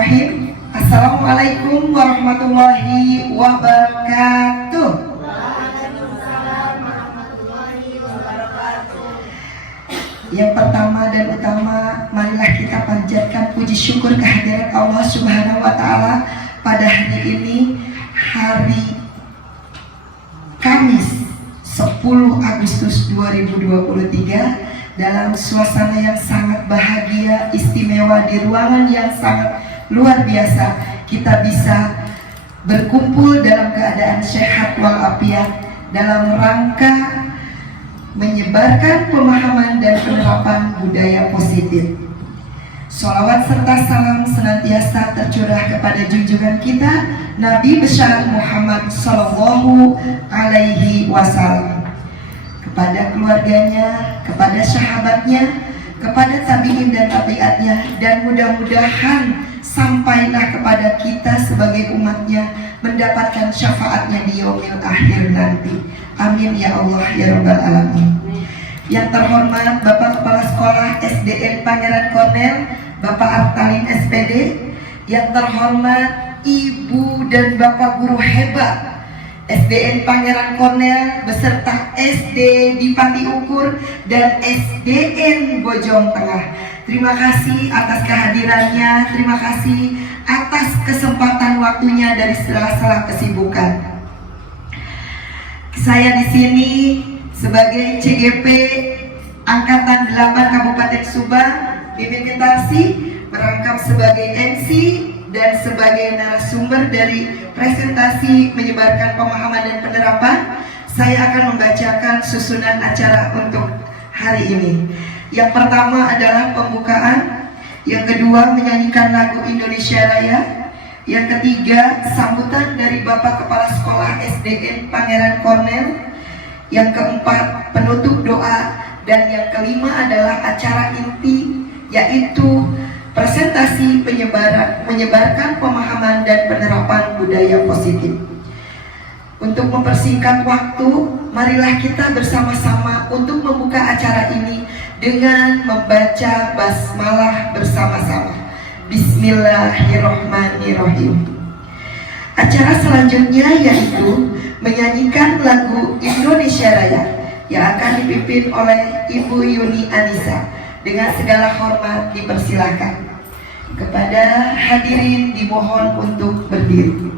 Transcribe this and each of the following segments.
Bismillahirrahmanirrahim. Assalamualaikum warahmatullahi wabarakatuh. Waalaikumsalam warahmatullahi wabarakatuh. Yang pertama dan utama, marilah kita panjatkan puji syukur kehadirat Allah Subhanahu wa Ta'ala pada hari ini, hari Kamis 10 Agustus 2023, dalam suasana yang sangat bahagia, istimewa, di ruangan yang sangat luar biasa. Kita bisa berkumpul dalam keadaan sehat walafiat dalam rangka menyebarkan pemahaman dan penerapan budaya positif. Sholawat serta salam senantiasa tercurah kepada junjungan kita Nabi besar Muhammad Sallallahu Alaihi Wasallam, kepada keluarganya, kepada sahabatnya, kepada tabi'in dan tabi'atnya, dan mudah-mudahan sampailah kepada kita sebagai umatnya mendapatkan syafaatnya di yaumil akhir nanti. Amin ya Allah ya Rabbal Alamin. Yang terhormat Bapak Kepala Sekolah SDN Pangeran Kornel, Bapak Artalin SPD. Yang terhormat Ibu dan Bapak guru hebat SDN Pangeran Kornel beserta SD di Pati Ukur dan SDN Bojong Tengah. Terima kasih atas kehadirannya, terima kasih atas kesempatan waktunya dari sela-sela kesibukan. Saya di sini sebagai CGP Angkatan 8 Kabupaten Subang, Mimin Getarsi, merangkap sebagai MC dan sebagai narasumber dari presentasi menyebarkan pemahaman dan penerapan. Saya akan membacakan susunan acara untuk hari ini. Yang pertama adalah pembukaan, yang kedua menyanyikan lagu Indonesia Raya, yang ketiga sambutan dari Bapak Kepala Sekolah SDN Pangeran Kornel, yang keempat penutup doa, dan yang kelima adalah acara inti, yaitu presentasi menyebarkan pemahaman dan penerapan budaya positif. Untuk mempersingkat waktu, marilah kita bersama-sama untuk membuka acara ini dengan membaca basmalah bersama-sama. Bismillahirrahmanirrahim. Acara selanjutnya yaitu menyanyikan lagu Indonesia Raya yang akan dipimpin oleh Ibu Yuni Anissa. Dengan segala hormat dipersilakan. Kepada hadirin dimohon untuk berdiri.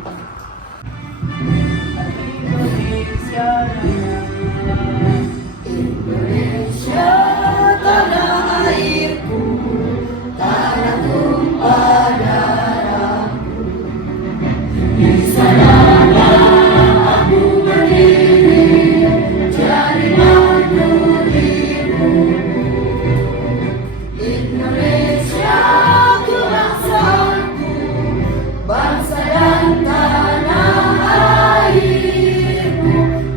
Indonesia tanah airku, tanah tumpah darahku. Di sanalah aku berdiri, cari mandirimu. Indonesia ku bangsaku, bangsa dan tanah airku.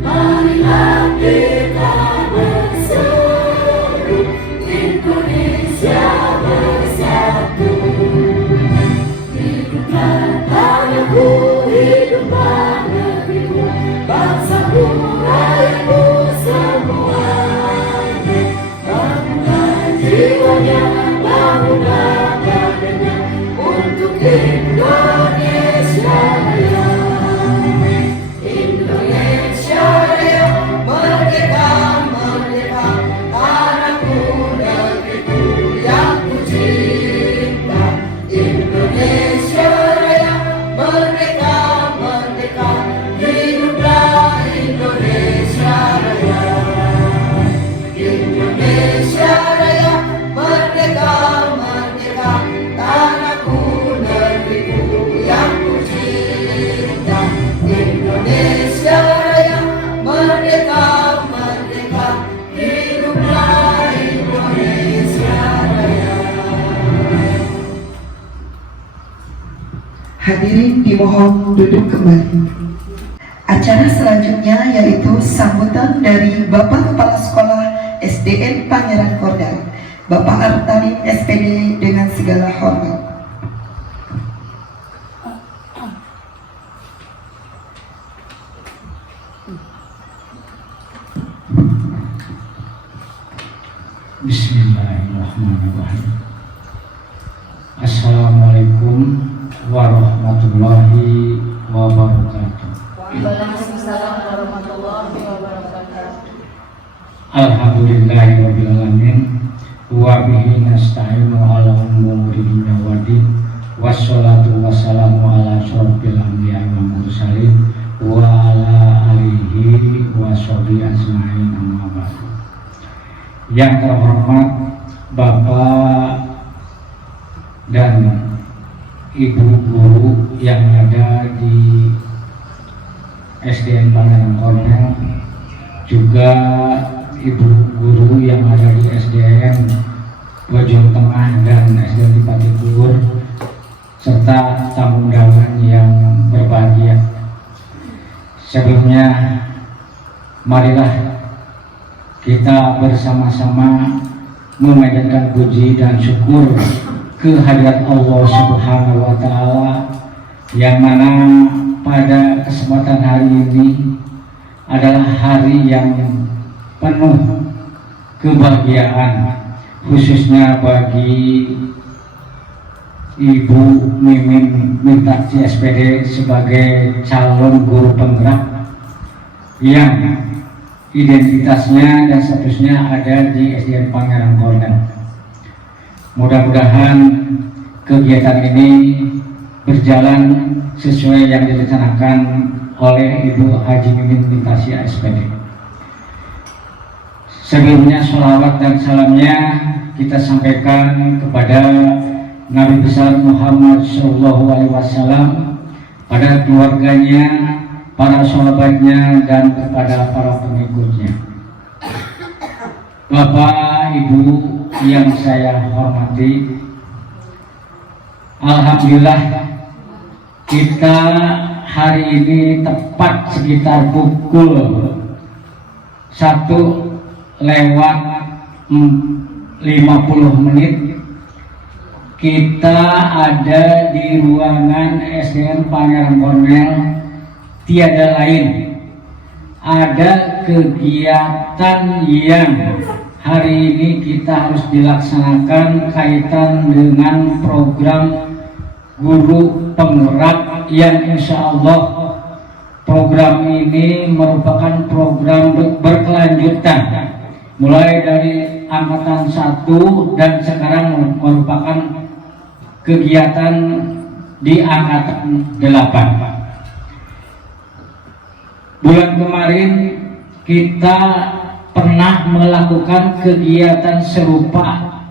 Marilah kita bersatu, Indonesia bersatu. Hiduplah tanahku, hiduplah negeriku, bangsaku, rakyatku semuanya. Bangunlah jiwanya, bangunlah badannya untuk Indonesia Raya. Indonesia Raya, merdeka, merdeka, tanahku, negeriku yang ku cinta. Indonesia Raya, merdeka, merdeka, hiduplah Indonesia Raya. Indonesia Raya, merdeka, merdeka, tanahku, negeriku yang ku cinta. Indonesia Raya, merdeka, merdeka, hiduplah Indonesia Raya. Hadirin dimohon duduk kembali. Acara selanjutnya yaitu sambutan dari Bapak Kepala Sekolah SDN Pangeran Kornel, Bapak Artalin SPD, dengan segala hormat. Bismillahirrahmanirrahim. Assalamualaikum Waalaikumsalam warahmatullahi wabarakatuh. Alhamdulillahirabbil alamin wa bihi nasta'inu ala umuri dunya waddin wassalatu wassalamu ala asyrofil anbiya'i wal mursalin wa ala alihi wa sahbihi ajmain amma ba'du. Yang terhormat Bapak dan Ibu guru yang ada di SDN Pangeran Kornel, juga Ibu guru yang ada di SDN Bojong Tengah dan SDN di Patikur, serta tamu undangan yang berbahagia. Sebelumnya, marilah kita bersama-sama memanjatkan puji dan syukur kehadirat Allah Subhanahu wa Ta'ala, yang mana pada kesempatan hari ini adalah hari yang penuh kebahagiaan, khususnya bagi Ibu Mimin Mintaksi SPD sebagai calon guru penggerak yang identitasnya dan statusnya ada di SDN Pangeran Kornel. Mudah-mudahan kegiatan ini berjalan sesuai yang direncanakan oleh Ibu Haji Mimin Mintaksi SPD. Sebelumnya sholawat dan salamnya kita sampaikan kepada Nabi besar Muhammad SAW, pada keluarganya, para sahabatnya, dan kepada para pengikutnya. Bapak Ibu yang saya hormati, alhamdulillah kita hari ini tepat sekitar pukul 1:50 kita ada di ruangan SDN Pangeran Kornel. Tiada lain, ada kegiatan yang hari ini kita harus dilaksanakan kaitan dengan program guru penggerak, yang insya Allah program ini merupakan program berkelanjutan mulai dari angkatan 1 dan sekarang merupakan kegiatan di angkatan 8. Bulan kemarin kita pernah melakukan kegiatan serupa,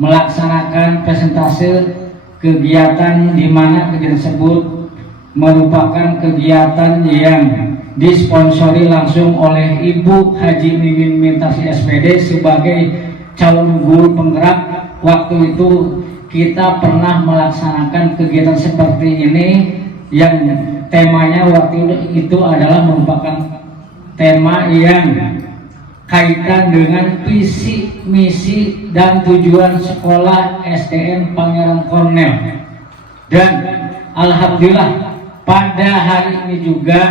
melaksanakan presentase kegiatan di mana kegiatan tersebut merupakan kegiatan yang disponsori langsung oleh Ibu Haji Mimin Mintaksi SPD sebagai calon guru penggerak. Waktu itu kita pernah melaksanakan kegiatan seperti ini yang temanya waktu itu adalah merupakan tema yang kaitan dengan visi, misi, dan tujuan sekolah SDN Pangeran Kornel. Dan alhamdulillah pada hari ini juga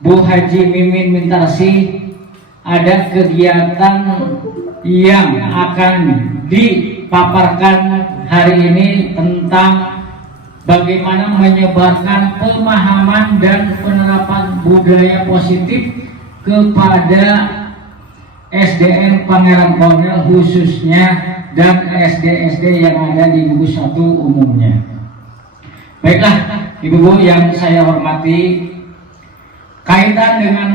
Bu Haji Mimin Mintaksi ada kegiatan yang akan dipaparkan hari ini tentang bagaimana menyebarkan pemahaman dan penerapan budaya positif kepada SDN Pangeran Kornel khususnya dan SD-SD yang ada di Gugus 1 umumnya. Baiklah Ibu-ibu yang saya hormati, kaitan dengan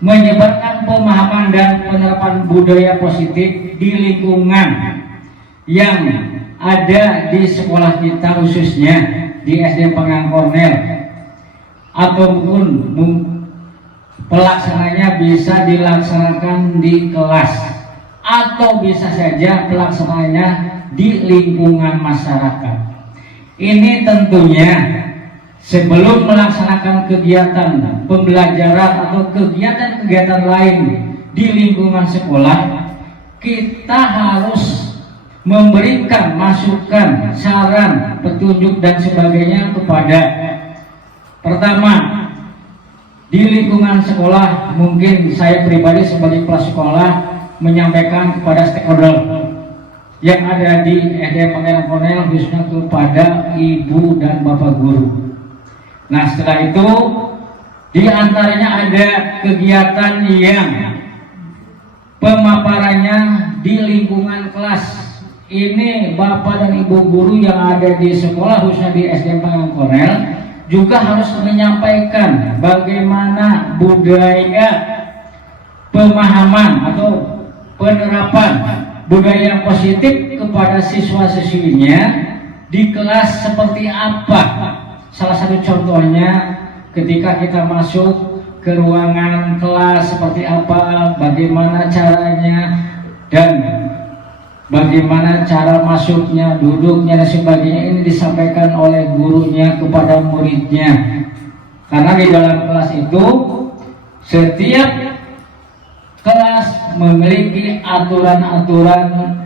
menyebarkan pemahaman dan penerapan budaya positif di lingkungan yang ada di sekolah kita khususnya di SDN Pangeran Kornel, ataupun pelaksananya bisa dilaksanakan di kelas atau bisa saja pelaksananya di lingkungan masyarakat. Ini tentunya sebelum melaksanakan kegiatan pembelajaran atau kegiatan-kegiatan lain di lingkungan sekolah, kita harus memberikan masukan, saran, petunjuk dan sebagainya kepada, pertama, di lingkungan sekolah. Mungkin saya pribadi sebagai kepala sekolah menyampaikan kepada stakeholder yang ada di SDN Pangeran Kornel, khususnya kepada ibu dan bapak guru. Nah setelah itu di antaranya ada kegiatan yang pemaparannya di lingkungan kelas. Ini Bapak dan Ibu guru yang ada di sekolah khususnya di SDN Pangeran Kornel juga harus menyampaikan bagaimana budaya pemahaman atau penerapan budaya positif kepada siswa-siswinya di kelas seperti apa. Salah satu contohnya ketika kita masuk ke ruangan kelas seperti apa, bagaimana caranya, dan bagaimana cara masuknya, duduknya dan sebagainya. Ini disampaikan oleh gurunya kepada muridnya. Karena di dalam kelas itu setiap kelas memiliki aturan-aturan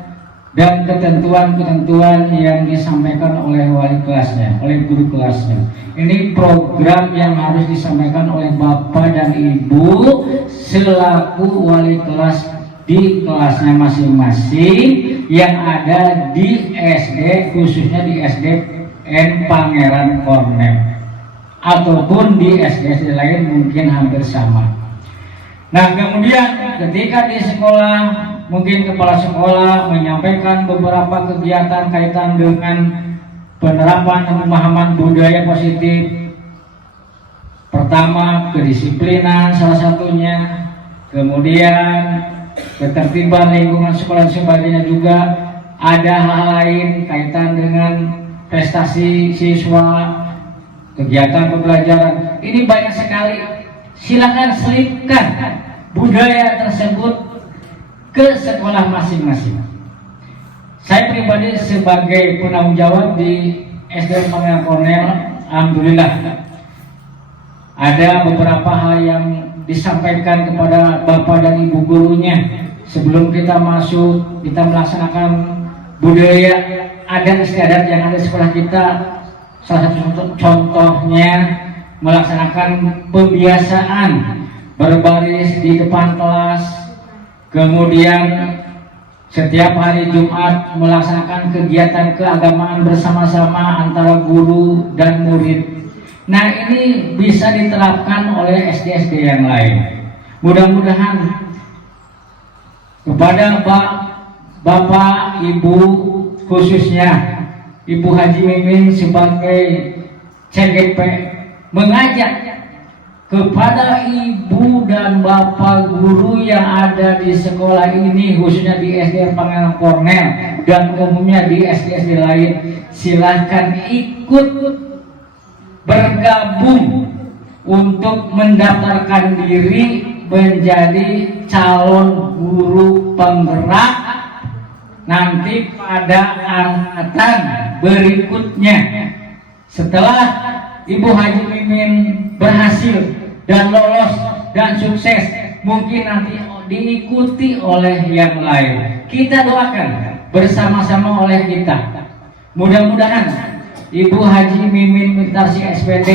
dan ketentuan-ketentuan yang disampaikan oleh wali kelasnya, oleh guru kelasnya. Ini program yang harus disampaikan oleh Bapak dan Ibu selaku wali kelas di kelasnya masing-masing yang ada di SD, khususnya di SDN Pangeran Kornel ataupun di SD lain mungkin hampir sama. Nah kemudian ketika di sekolah mungkin kepala sekolah menyampaikan beberapa kegiatan kaitan dengan penerapan dan pemahaman budaya positif. Pertama kedisiplinan salah satunya, kemudian ketertiban lingkungan sekolah dan sebagainya, juga ada hal lain kaitan dengan prestasi siswa, kegiatan pembelajaran. Ini banyak sekali. Silakan selipkan budaya tersebut ke sekolah masing-masing. Saya pribadi sebagai penanggung jawab di SDN Pangeran Kornel, alhamdulillah ada beberapa hal yang disampaikan kepada Bapak dan Ibu gurunya sebelum kita masuk, kita melaksanakan budaya adat istiadat yang ada di sekolah kita. Salah satu contohnya melaksanakan pembiasaan berbaris di depan kelas, kemudian setiap hari Jumat melaksanakan kegiatan keagamaan bersama-sama antara guru dan murid. Nah ini bisa diterapkan oleh SD-SD yang lain. Mudah-mudahan kepada Bapak, Ibu, khususnya Ibu Haji Mimin sebagai CGP mengajak kepada ibu dan bapak guru yang ada di sekolah ini, khususnya di SDN Pangeran Kornel dan umumnya di SD-SD lain, silahkan ikut bergabung untuk mendaftarkan diri menjadi calon guru penggerak nanti pada angkatan berikutnya. Setelah Ibu Haji Mimin berhasil dan lolos dan sukses, mungkin nanti diikuti oleh yang lain. Kita doakan bersama-sama oleh kita. Mudah-mudahan Ibu Haji Mimin Mitarsi SPD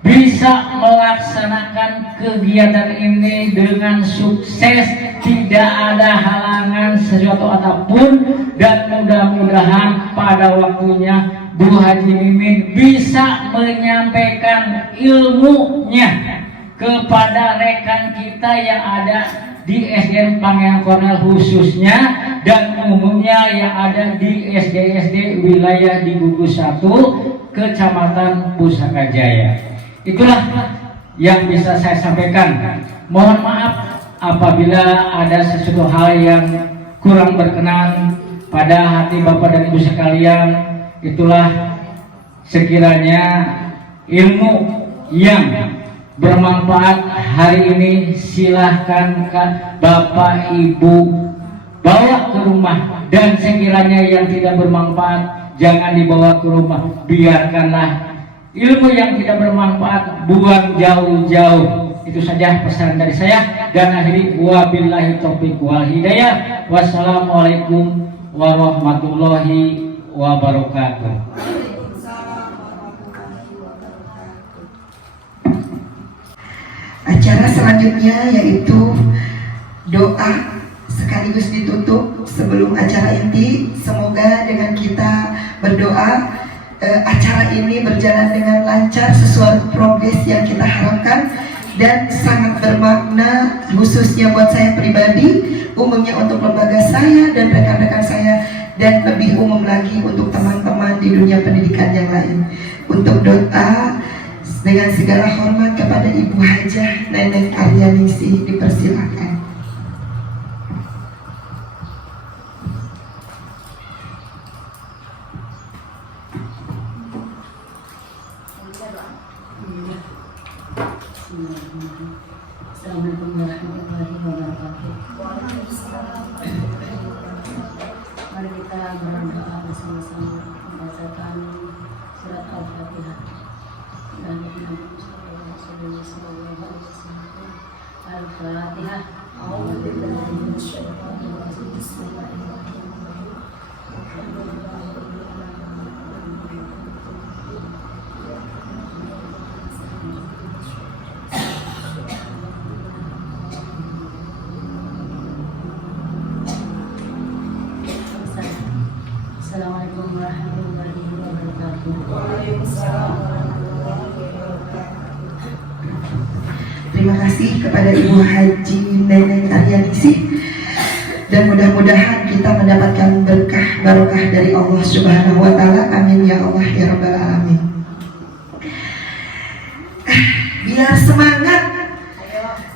bisa melaksanakan kegiatan ini dengan sukses, tidak ada halangan sesuatu apapun, dan mudah-mudahan pada waktunya Bu Haji Mimin bisa menyampaikan ilmunya kepada rekan kita yang ada di SDN Pangeran Kornel khususnya dan umumnya yang ada di SD-SD wilayah di Gugus 1 Kecamatan Pusaka Jaya. Itulah yang bisa saya sampaikan. Mohon maaf apabila ada sesuatu hal yang kurang berkenan pada hati Bapak dan Ibu sekalian. Itulah sekiranya ilmu yang bermanfaat hari ini, silahkan Bapak Ibu bawa ke rumah, dan sekiranya yang tidak bermanfaat jangan dibawa ke rumah. Biarkanlah ilmu yang tidak bermanfaat buang jauh-jauh. Itu saja pesan dari saya, dan akhiri wabillahi taufiq wal hidayah. Wassalamualaikum warahmatullahi wabarakatuh. Acara selanjutnya yaitu doa sekaligus ditutup sebelum acara inti. Semoga dengan kita berdoa acara ini berjalan dengan lancar sesuai progres yang kita harapkan dan sangat bermakna khususnya buat saya pribadi, umumnya untuk lembaga saya dan rekan-rekan saya, dan lebih umum lagi untuk teman-teman di dunia pendidikan yang lain. Untuk doa dengan segala hormat kepada Ibu Hajah Neneng Aryaningsih, dipersilakan. Assalamualaikum warahmatullahi wabarakatuh. Mari kita berdoa bersama-sama membacakan surat Al-Fatihah. Dan Al-Fatihah. Assalamualaikum warahmatullahi wabarakatuh. Terima kasih kepada Ibu Haji Neneng Aryaningsih, dan mudah-mudahan kita mendapatkan berkah barokah dari Allah Subhanahu wa Ta'ala. Amin ya Allah ya Rabbal Alamin. Biar semangat,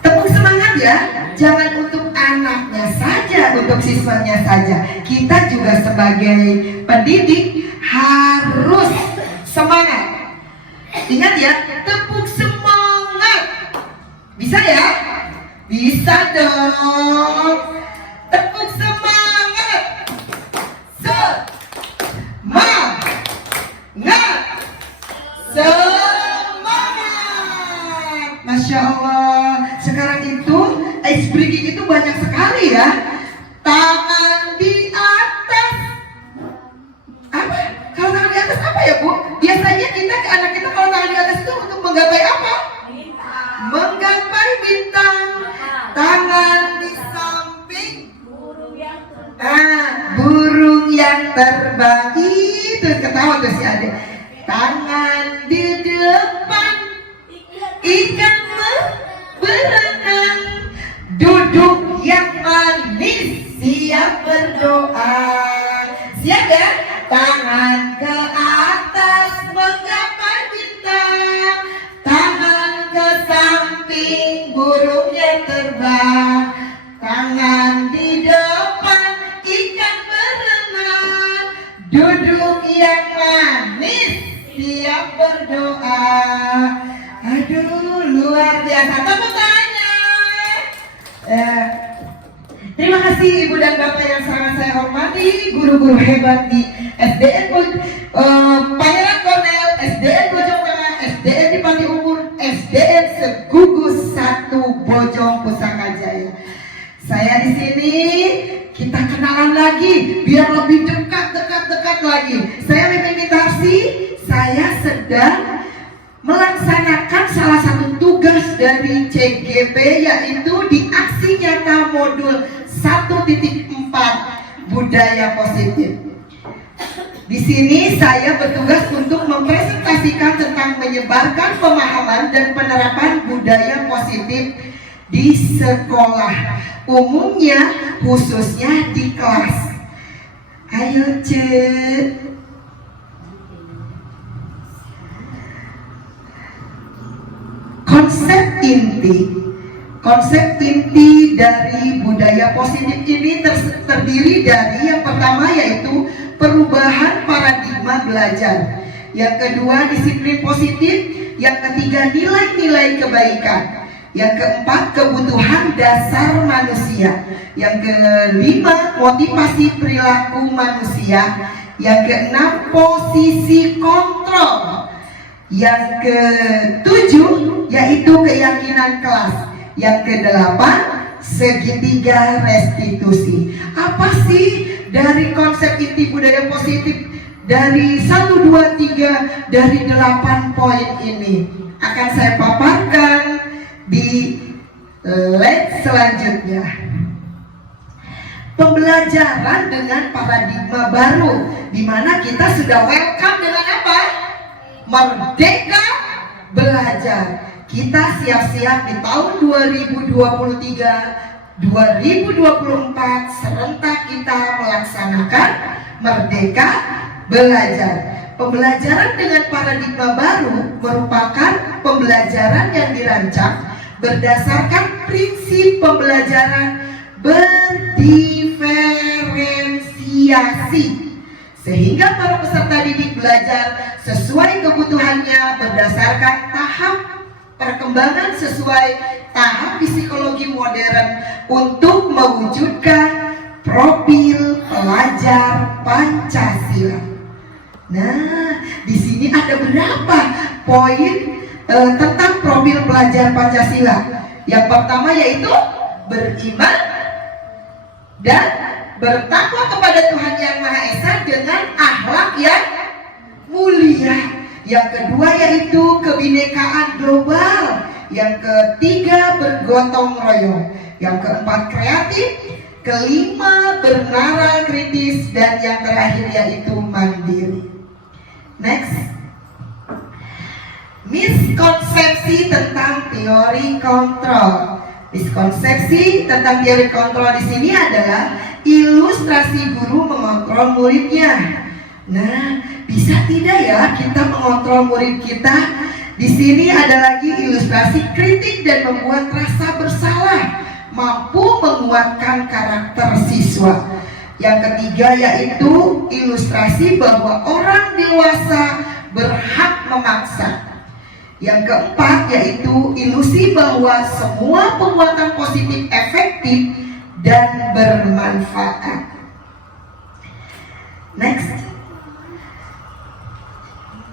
tepuk semangat ya. Jangan untuk anaknya saja, untuk siswanya saja. Kita juga sebagai pendidik harus semangat. Ingat ya, tepuk semangat. Bisa ya? Bisa dong. Tepuk semangat. Semangat. Semangat. Masya Allah. Sekarang itu ice breaking itu banyak sekali ya. Tangan di atas. Apa? Kalau tangan di atas apa ya Bu? Biasanya kita ke anak kita kalau tangan di atas itu untuk menggapai apa? Menggapai bintang. Tangan di samping burung yang terbang. Itu ketawa tuh si Ade. Tangan di depan ikan berenang. Duduk yang manis, siap berdoa. Siap ya? Tangan ke atas menggapai bintang. Tangan ke samping burungnya terbang. Tangan di depan ikan berenang. Duduk yang manis, siap berdoa. Aduh, luar biasa. Tepuk tangannya. Terima kasih Ibu dan Bapak yang sangat saya hormati, guru-guru hebat di SDN Pangeran Kornel, SDN Bojong Tengah, SDN di Pati Umur, SDN Segugus 1 Bojong Pusaka Jaya. Saya di sini, kita kenalan lagi, biar lebih dekat lagi. Saya Mimin Mintarsi, saya sedang melaksanakan salah satu tugas dari CGP, yaitu di aksi nyata modul 1.4 budaya positif. Di sini saya bertugas untuk mempresentasikan tentang menyebarkan pemahaman dan penerapan budaya positif di sekolah, umumnya khususnya di kelas. Ayo Cek. Konsep inti dari budaya positif ini terdiri dari yang pertama yaitu perubahan paradigma belajar, yang kedua disiplin positif, yang ketiga nilai-nilai kebaikan, yang keempat kebutuhan dasar manusia, yang kelima motivasi perilaku manusia, yang keenam posisi kontrol, yang ketujuh yaitu keyakinan kelas, yang kedelapan segitiga restitusi. Apa sih dari konsep inti budaya positif dari 1, 2, 3 dari 8 poin ini? Akan saya paparkan di slide selanjutnya. Pembelajaran dengan paradigma baru, di mana kita sudah welcome dengan apa? Merdeka Belajar. Kita siap-siap di tahun 2023 2024 serentak kita melaksanakan Merdeka Belajar. Pembelajaran dengan paradigma baru merupakan pembelajaran yang dirancang berdasarkan prinsip pembelajaran berdiferensiasi, sehingga para peserta didik belajar sesuai kebutuhannya berdasarkan tahap perkembangan sesuai tahap psikologi modern untuk mewujudkan profil pelajar Pancasila. Nah, di sini ada berapa poin tentang profil pelajar Pancasila. Yang pertama yaitu beriman dan bertakwa kepada Tuhan Yang Maha Esa dengan akhlak yang mulia. Yang kedua yaitu kebinekaan global. Yang ketiga bergotong royong. Yang keempat kreatif. Kelima bernalar kritis. Dan yang terakhir yaitu mandiri. Next. Miskonsepsi tentang teori kontrol. Miskonsepsi tentang teori kontrol di sini adalah ilustrasi guru mengontrol muridnya. Nah, bisa tidak ya kita mengontrol murid kita? Di sini ada lagi ilustrasi kritik dan membuat rasa bersalah, mampu menguatkan karakter siswa. Yang ketiga yaitu ilustrasi bahwa orang dewasa berhak memaksa. Yang keempat yaitu ilusi bahwa semua perbuatan positif efektif dan bermanfaat. Next.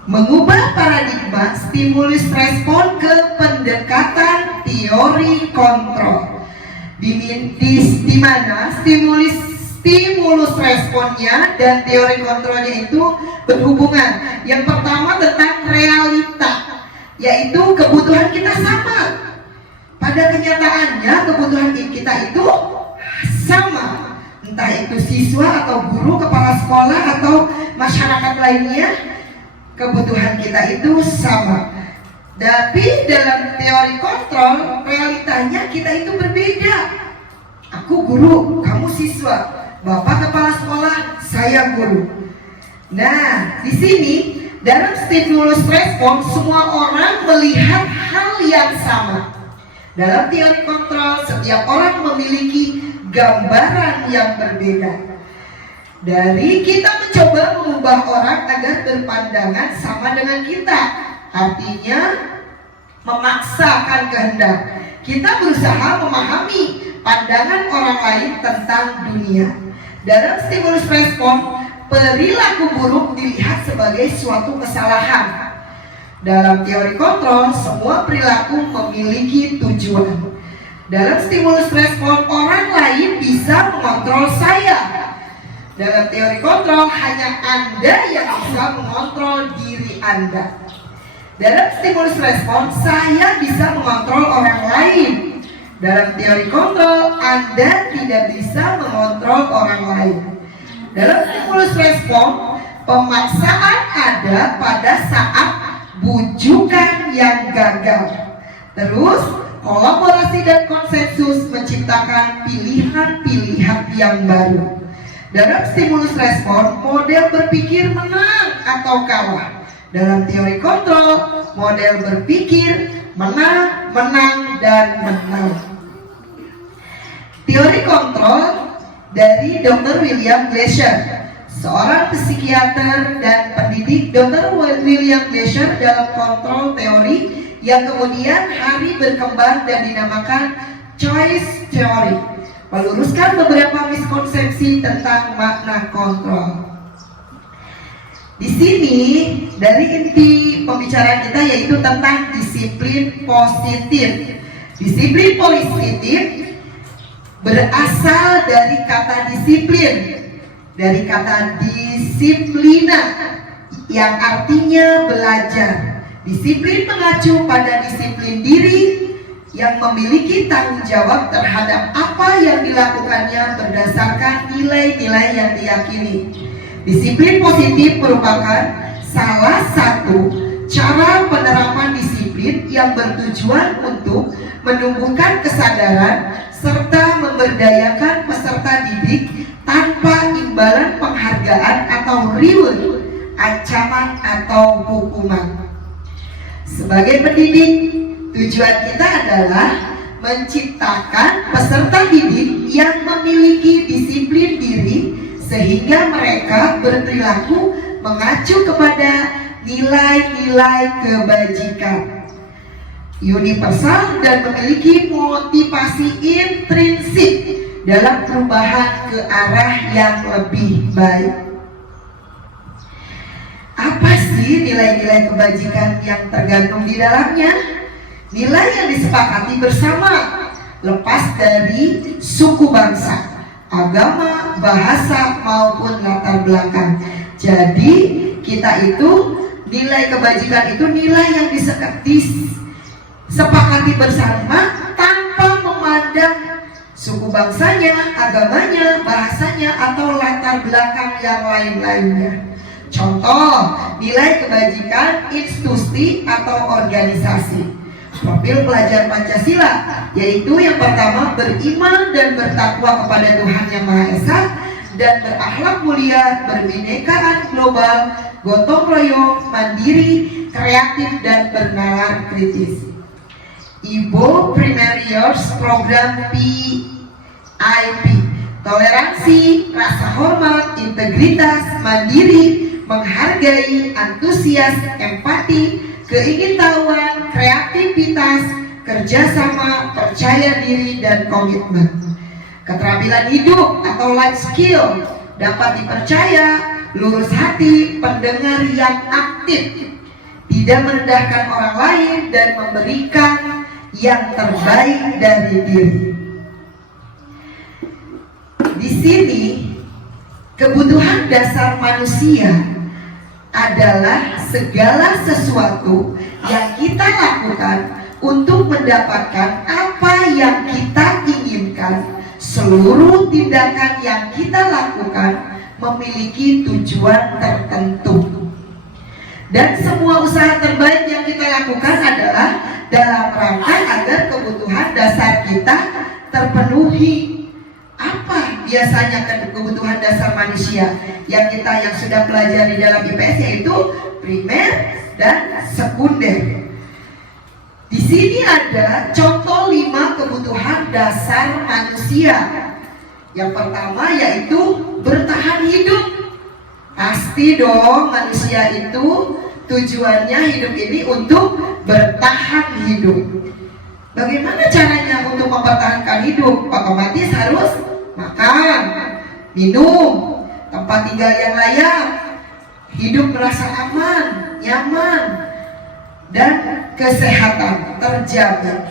Mengubah paradigma stimulus respon ke pendekatan teori kontrol. Di mana stimulus responnya dan teori kontrolnya itu berhubungan. Yang pertama tentang realita, yaitu kebutuhan kita sama. Pada kenyataannya kebutuhan kita itu sama. Entah itu siswa atau guru, kepala sekolah atau masyarakat lainnya, kebutuhan kita itu sama. Tapi dalam teori kontrol, realitanya kita itu berbeda. Aku guru, kamu siswa. Bapak kepala sekolah, saya guru. Nah, di sini dalam stimulus respon semua orang melihat hal yang sama. Dalam teori kontrol, setiap orang memiliki gambaran yang berbeda. Dari kita mencoba mengubah orang agar berpandangan sama dengan kita, artinya memaksakan kehendak. Kita berusaha memahami pandangan orang lain tentang dunia. Dalam stimulus respon, perilaku buruk dilihat sebagai suatu kesalahan. Dalam teori kontrol, semua perilaku memiliki tujuan. Dalam stimulus respon, orang lain bisa mengontrol saya. Dalam teori kontrol, hanya Anda yang bisa mengontrol diri Anda. Dalam stimulus respon, saya bisa mengontrol orang lain. Dalam teori kontrol, Anda tidak bisa mengontrol orang lain. Dalam stimulus respon, pemaksaan ada pada saat bujukan yang gagal. Terus, kolaborasi dan konsensus menciptakan pilihan-pilihan yang baru. Dalam stimulus respon, model berpikir menang atau kalah. Dalam teori kontrol, model berpikir menang, menang, dan menang. Teori kontrol dari Dr. William Glasser, seorang psikiater dan pendidik. Dr. William Glasser dalam kontrol teori yang kemudian hari berkembang dan dinamakan choice theory, meluruskan beberapa miskonsepsi tentang makna kontrol. Di sini dari inti pembicaraan kita yaitu tentang disiplin positif. Disiplin positif berasal dari kata disiplin, dari kata disiplina yang artinya belajar. Disiplin mengacu pada disiplin diri yang memiliki tanggung jawab terhadap apa yang dilakukannya berdasarkan nilai-nilai yang diyakini. Disiplin positif merupakan salah satu cara penerapan disiplin yang bertujuan untuk menumbuhkan kesadaran serta memberdayakan peserta didik tanpa imbalan penghargaan atau reward, ancaman atau hukuman. Sebagai pendidik, tujuan kita adalah menciptakan peserta didik yang memiliki disiplin diri sehingga mereka berperilaku mengacu kepada nilai-nilai kebajikan universal dan memiliki motivasi intrinsik dalam perubahan ke arah yang lebih baik. Apa sih nilai-nilai kebajikan yang tergantung di dalamnya? Nilai yang disepakati bersama, lepas dari suku bangsa, agama, bahasa, maupun latar belakang. Jadi kita itu nilai kebajikan itu nilai yang disepakati bersama tanpa memandang suku bangsanya, agamanya, bahasanya, atau latar belakang yang lain-lainnya. Contoh, nilai kebajikan institusi atau organisasi. Profil pelajar Pancasila, yaitu yang pertama beriman dan bertakwa kepada Tuhan Yang Maha Esa dan berakhlak mulia, berbinekaan global, gotong royong, mandiri, kreatif, dan bernalar kritis. Ibo Primary Years Program PIP, toleransi, rasa hormat, integritas, mandiri, menghargai, antusias, empati, keingintahuan, kreativitas, kerjasama, percaya diri, dan komitmen. Keterampilan hidup atau life skill, dapat dipercaya, lurus hati, pendengar yang aktif, tidak merendahkan orang lain, dan memberikan yang terbaik dari diri. Di sini, kebutuhan dasar manusia adalah segala sesuatu yang kita lakukan untuk mendapatkan apa yang kita inginkan. Seluruh tindakan yang kita lakukan memiliki tujuan tertentu, dan semua usaha terbaik yang kita lakukan adalah dalam rangka agar kebutuhan dasar kita terpenuhi. Apa biasanya kebutuhan dasar manusia yang sudah pelajari dalam IPS, yaitu primer dan sekunder. Di sini ada contoh 5 kebutuhan dasar manusia. Yang pertama yaitu bertahan hidup. Pasti dong manusia itu tujuannya hidup ini untuk bertahan hidup. Bagaimana caranya untuk mempertahankan hidup? Otomatis harus makan, minum, tempat tinggal yang layak, hidup merasa aman, nyaman, dan kesehatan terjamin.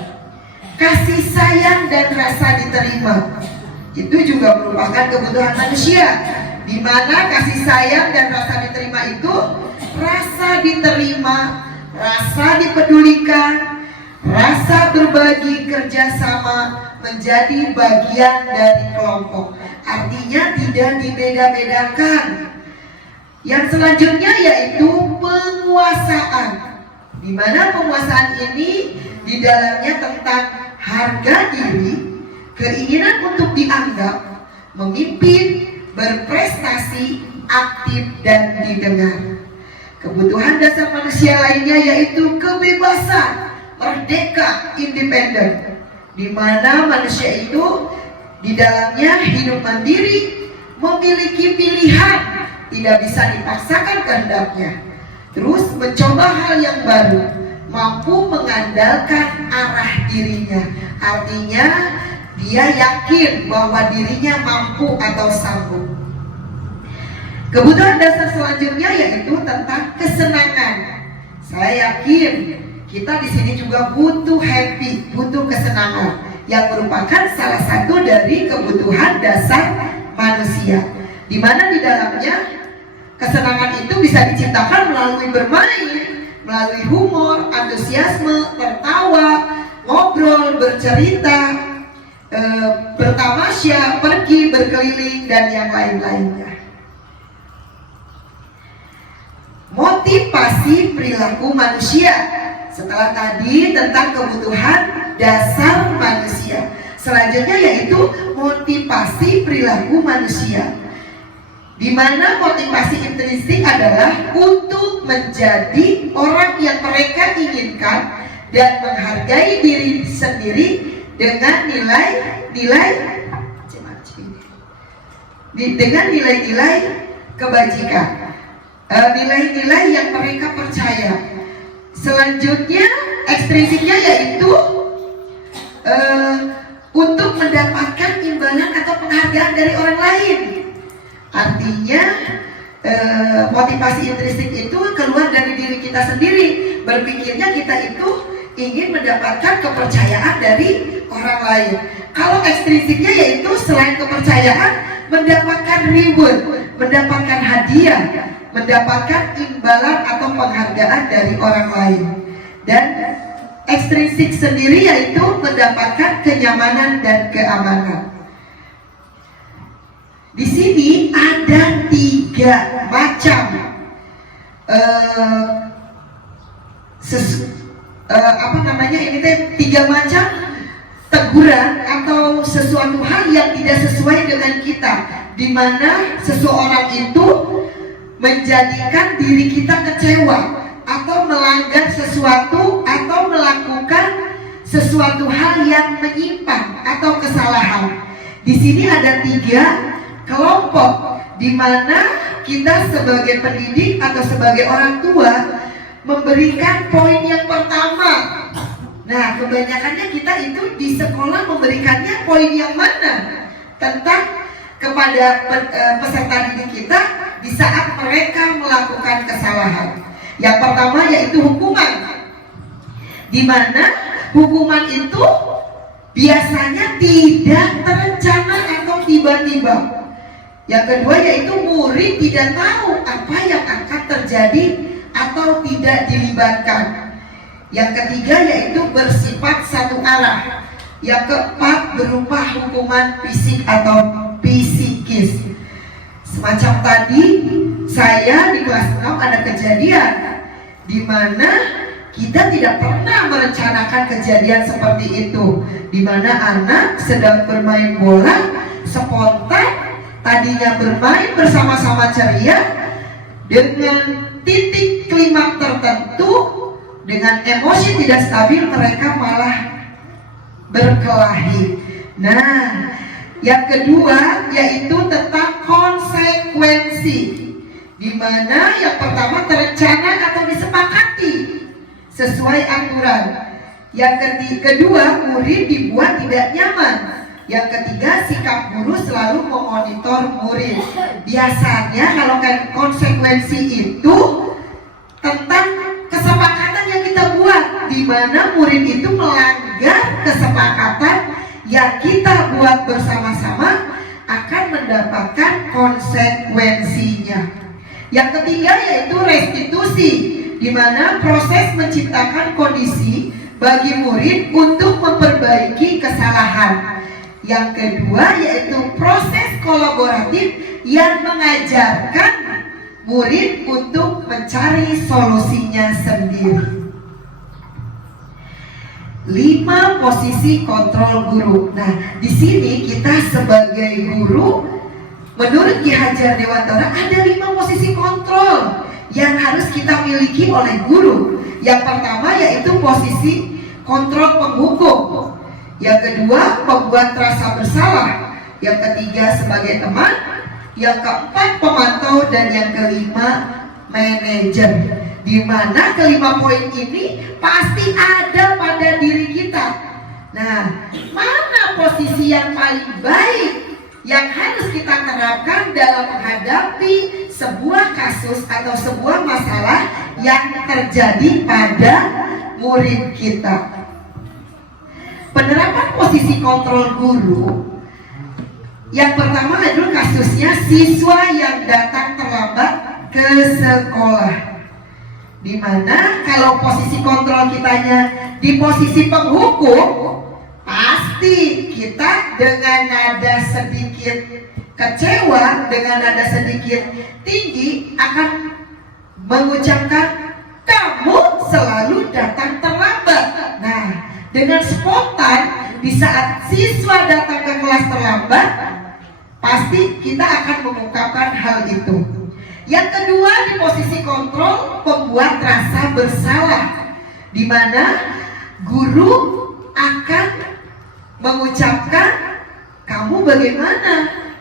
Kasih sayang dan rasa diterima itu juga merupakan kebutuhan manusia, di mana kasih sayang dan rasa diterima itu rasa diterima, rasa dipedulikan, rasa berbagi, kerjasama, menjadi bagian dari kelompok. Artinya tidak dibeda-bedakan. Yang selanjutnya yaitu penguasaan, di mana penguasaan ini di dalamnya tentang harga diri, keinginan untuk dianggap, memimpin, berprestasi, aktif, dan didengar. Kebutuhan dasar manusia lainnya yaitu kebebasan, merdeka, independen, di mana manusia itu di dalamnya hidup mandiri, memiliki pilihan, tidak bisa dipaksakan kehendaknya, terus mencoba hal yang baru, mampu mengandalkan arah dirinya. Artinya dia yakin bahwa dirinya mampu atau sanggup. Kebutuhan dasar selanjutnya yaitu tentang kesenangan. Saya yakin kita di sini juga butuh happy, butuh kesenangan, yang merupakan salah satu dari kebutuhan dasar manusia, di mana di dalamnya kesenangan itu bisa diciptakan melalui bermain, melalui humor, antusiasme, tertawa, ngobrol, bercerita, bertamasya, pergi, berkeliling, dan yang lain-lainnya. Motivasi perilaku. perilaku manusia. Setelah tadi tentang kebutuhan dasar manusia, selanjutnya yaitu motivasi perilaku manusia, di mana motivasi intrinsik adalah untuk menjadi orang yang mereka inginkan dan menghargai diri sendiri dengan nilai-nilai kebajikan, nilai-nilai yang mereka percaya. Selanjutnya ekstrinsiknya yaitu untuk mendapatkan imbalan atau penghargaan dari orang lain. Artinya motivasi intrinsik itu keluar dari diri kita sendiri. Berpikirnya kita itu ingin mendapatkan kepercayaan dari orang lain. Kalau ekstrinsiknya yaitu selain kepercayaan, mendapatkan reward, mendapatkan hadiah, mendapatkan imbalan atau penghargaan dari orang lain. Dan ekstrinsik sendiri yaitu mendapatkan kenyamanan dan keamanan. Di sini ada 3 macam tiga macam teguran atau sesuatu hal yang tidak sesuai dengan kita, di mana seseorang itu menjadikan diri kita kecewa atau melanggar sesuatu atau melakukan sesuatu hal yang menyimpang atau kesalahan. Di sini ada 3 kelompok, di mana kita sebagai pendidik atau sebagai orang tua memberikan poin yang pertama. Nah, kebanyakannya kita itu di sekolah memberikannya poin yang mana? Tentang kepada peserta didik kita di saat mereka melakukan kesalahan. Yang pertama yaitu hukuman, di mana hukuman itu biasanya tidak terencana atau tiba-tiba. Yang kedua yaitu murid tidak tahu apa yang akan terjadi atau tidak dilibatkan. Yang ketiga yaitu bersifat satu arah. Yang keempat berupa hukuman fisik atau psikis. Semacam tadi saya di kelas 6 ada kejadian di mana kita tidak pernah merencanakan kejadian seperti itu, di mana anak sedang bermain bola spontan, tadinya bermain bersama-sama ceria, dengan titik klimaks tertentu, dengan emosi tidak stabil mereka malah berkelahi. Nah, yang kedua yaitu tentang konsekuensi, di mana yang pertama terencana atau disepakati sesuai aturan. Yang kedua, murid dibuat tidak nyaman. Yang ketiga, sikap guru selalu memonitor murid. Biasanya kalau konsekuensi itu tentang kesepakatan yang kita buat, di mana murid itu melanggar kesepakatan yang kita buat bersama-sama akan mendapatkan konsekuensinya. Yang ketiga yaitu restitusi, di mana proses menciptakan kondisi bagi murid untuk memperbaiki kesalahan. Yang kedua yaitu proses kolaboratif yang mengajarkan murid untuk mencari solusinya sendiri. 5 posisi kontrol guru. Nah, di sini kita sebagai guru, menurut Ki Hajar Dewantara ada 5 posisi kontrol yang harus kita miliki oleh guru. Yang pertama yaitu posisi kontrol penghukum. Yang kedua, membuat rasa bersalah. Yang ketiga, sebagai teman. Yang keempat, pemantau. Dan yang kelima, manajer. Di mana kelima poin ini pasti ada pada diri kita. Nah, mana posisi yang paling baik yang harus kita terapkan dalam menghadapi sebuah kasus atau sebuah masalah yang terjadi pada murid kita? Penerapan posisi kontrol guru, yang pertama adalah kasusnya siswa yang datang terlambat ke sekolah, di mana kalau posisi kontrol kitanya di posisi penghukum, pasti kita dengan nada sedikit kecewa, dengan nada sedikit tinggi akan mengucapkan, kamu datang terlambat. Nah, dengan spontan di saat siswa datang ke kelas terlambat, pasti kita akan mengungkapkan hal itu. Yang kedua, di posisi kontrol, membuat rasa bersalah, di mana guru akan mengucapkan, kamu bagaimana?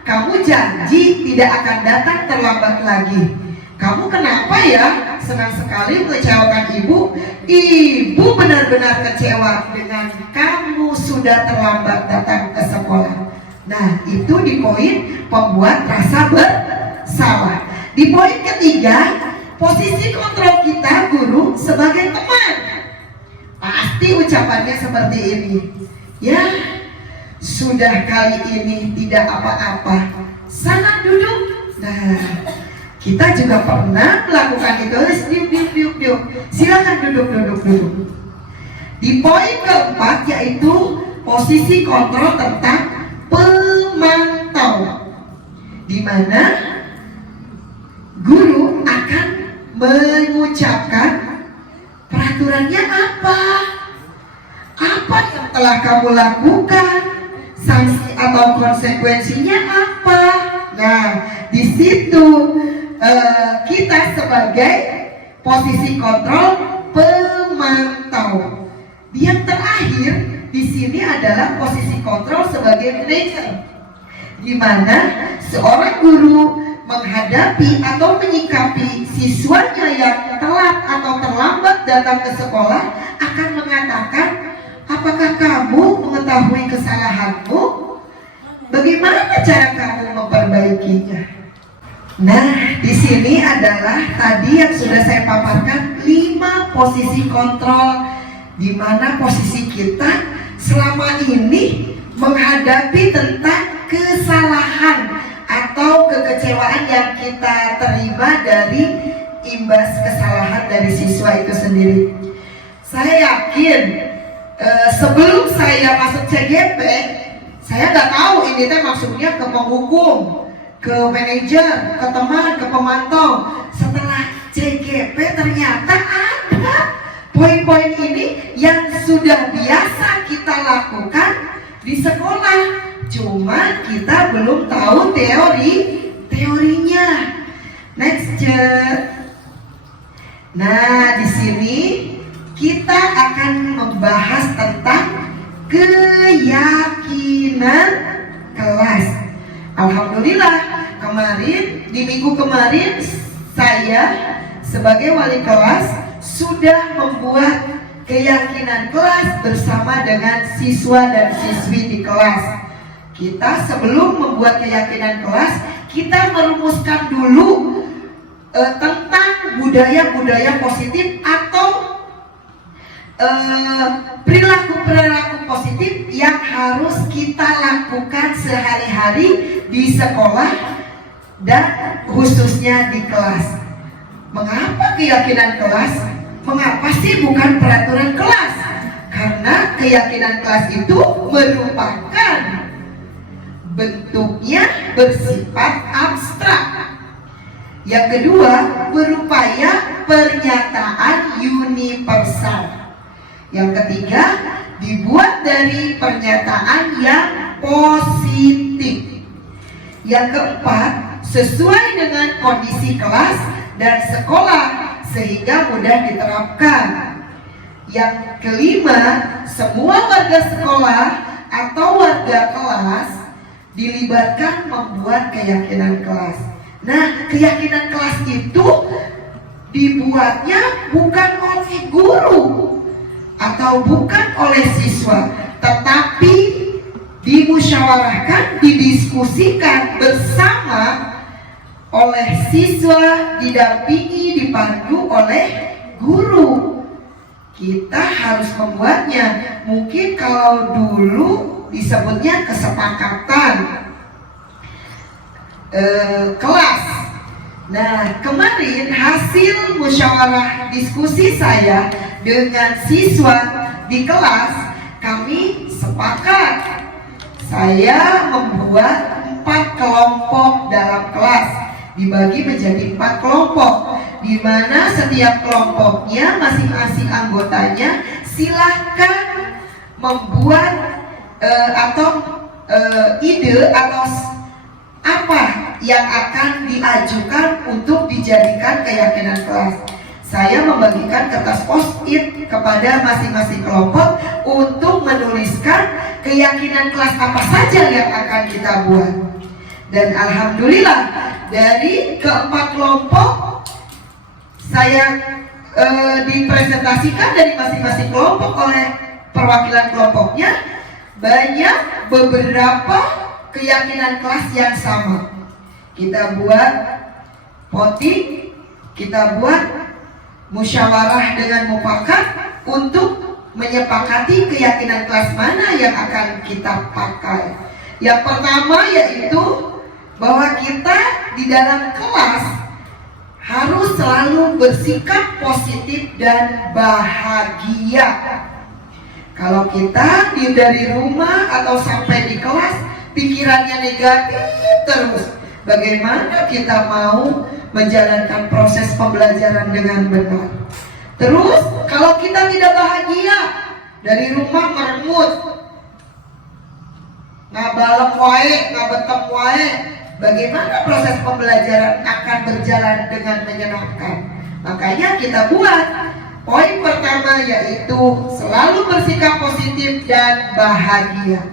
Kamu janji tidak akan datang terlambat lagi. Kamu kenapa ya? Senang sekali mengecewakan ibu. Ibu benar-benar kecewa dengan kamu sudah terlambat datang ke sekolah. Nah, itu di poin pembuat rasa bersalah. Di poin ketiga, posisi kontrol kita guru sebagai teman. Pasti ucapannya seperti ini. Ya, sudah kali ini tidak apa-apa, sana duduk. Nah, kita juga pernah melakukan itu. Diuk. Silakan duduk. Di poin keempat, yaitu posisi kontrol tentang pemantau, di mana guru akan mengucapkan peraturannya apa yang telah kamu lakukan, sanksi atau konsekuensinya apa. Nah, di situ kita sebagai posisi kontrol pemantau. Yang terakhir di sini adalah posisi kontrol sebagai manajer, di mana seorang guru menghadapi atau menyikapi siswanya yang telat atau terlambat datang ke sekolah akan mengatakan, apakah kamu mengetahui kesalahanmu? Bagaimana cara kamu memperbaikinya? Nah, di sini adalah tadi yang sudah saya paparkan 5 posisi kontrol, di mana posisi kita selama ini menghadapi tentang kesalahan atau kekecewaan yang kita terima dari imbas kesalahan dari siswa itu sendiri. Saya yakin sebelum saya masuk CGP, saya nggak tahu ini teh maksudnya ke penghukum, ke manajer, ke teman, ke pemantau. Setelah CGP ternyata ada poin-poin ini yang sudah biasa kita lakukan di sekolah, cuma kita belum tahu teorinya. Next. Nah, di sini kita akan membahas tentang keyakinan kelas. Alhamdulillah, di minggu kemarin saya sebagai wali kelas sudah membuat keyakinan kelas bersama dengan siswa dan siswi di kelas. Kita sebelum membuat keyakinan kelas, kita merumuskan dulu tentang budaya-budaya positif atau perilaku-perilaku positif yang harus kita lakukan sehari-hari di sekolah dan khususnya di kelas. Mengapa keyakinan kelas? Mengapa sih bukan peraturan kelas? Karena keyakinan kelas itu merupakan bentuknya bersifat abstrak. Yang kedua, berupaya pernyataan universal. Yang ketiga, dibuat dari pernyataan yang positif. Yang keempat, sesuai dengan kondisi kelas dan sekolah sehingga mudah diterapkan. Yang kelima, semua warga sekolah atau warga kelas dilibatkan membuat keyakinan kelas. Nah, keyakinan kelas itu dibuatnya bukan oleh guru atau bukan oleh siswa, tetapi dimusyawarahkan, didiskusikan bersama oleh siswa, didampingi, dipandu oleh guru. Kita harus membuatnya. Mungkin kalau dulu disebutnya kesepakatan kelas. Nah, kemarin hasil musyawarah diskusi saya dengan siswa di kelas, kami sepakat. Saya membuat 4 kelompok dalam kelas, dibagi menjadi 4 kelompok, di mana setiap kelompoknya masing-masing anggotanya silahkan membuat ide atau apa yang akan diajukan untuk dijadikan keyakinan kelas. Saya membagikan kertas post-it kepada masing-masing kelompok untuk menuliskan keyakinan kelas apa saja yang akan kita buat. Dan alhamdulillah dari keempat kelompok saya dipresentasikan dari masing-masing kelompok oleh perwakilan kelompoknya banyak beberapa keyakinan kelas yang sama. Kita buat voting, kita buat musyawarah dengan mufakat untuk menyepakati keyakinan kelas mana yang akan kita pakai. Yang pertama yaitu bahwa kita di dalam kelas harus selalu bersikap positif dan bahagia. Kalau kita dari rumah atau sampai di kelas pikirannya negatif terus, bagaimana kita mau menjalankan proses pembelajaran dengan benar? Terus kalau kita tidak bahagia, dari rumah meremut, ngabalem wae, ngabetem wae, bagaimana proses pembelajaran akan berjalan dengan menyenangkan? Makanya kita buat poin pertama yaitu selalu bersikap positif dan bahagia.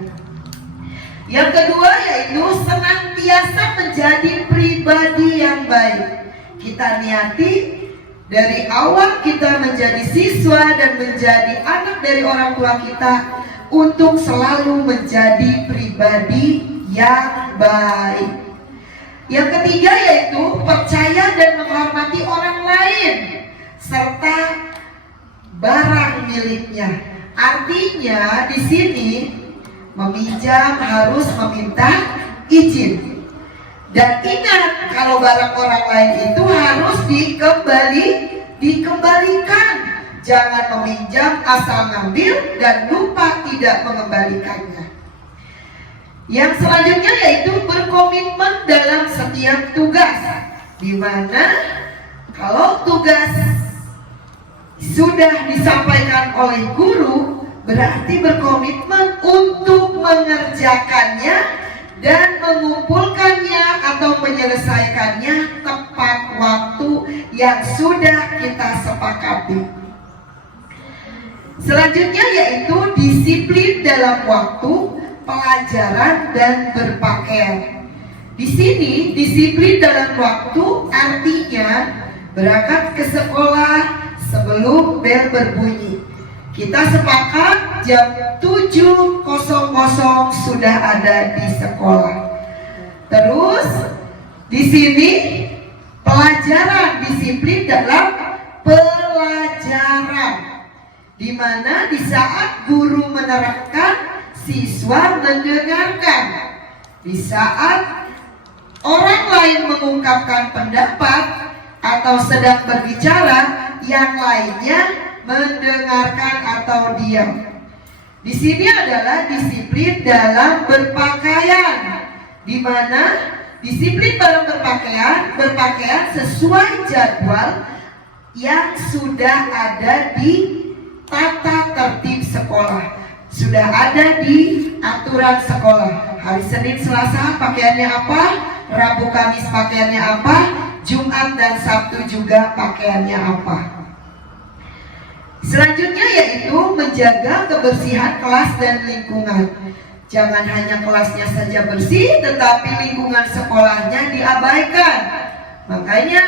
Yang kedua yaitu senantiasa menjadi pribadi yang baik. Kita niati dari awal kita menjadi siswa dan menjadi anak dari orang tua kita untuk selalu menjadi pribadi yang baik. Yang ketiga yaitu percaya dan menghormati orang lain serta barang miliknya. Artinya di sini meminjam harus meminta izin. Dan ingat, kalau barang orang lain itu harus dikembalikan. Jangan meminjam asal ngambil dan lupa tidak mengembalikannya. Yang selanjutnya yaitu berkomitmen dalam setiap tugas, di mana kalau tugas sudah disampaikan oleh guru, berarti berkomitmen untuk mengerjakannya dan mengumpulkannya atau menyelesaikannya tepat waktu yang sudah kita sepakati. Selanjutnya yaitu disiplin dalam waktu, pelajaran dan berpakaian. Di sini disiplin dalam waktu artinya berangkat ke sekolah sebelum bel berbunyi. Kita sepakat jam 7.00 sudah ada di sekolah. Terus di sini pelajaran, disiplin dalam pelajaran, di mana di saat guru menerangkan, siswa mendengarkan. Di saat orang lain mengungkapkan pendapat atau sedang berbicara, yang lainnya mendengarkan atau diam. Di sini adalah disiplin dalam berpakaian, di mana disiplin dalam berpakaian sesuai jadwal yang sudah ada di tata tertib sekolah, sudah ada di aturan sekolah. Hari Senin, Selasa pakaiannya apa, Rabu, Kamis pakaiannya apa, Jumat dan Sabtu juga pakaiannya apa. Selanjutnya yaitu menjaga kebersihan kelas dan lingkungan. Jangan hanya kelasnya saja bersih, tetapi lingkungan sekolahnya diabaikan. Makanya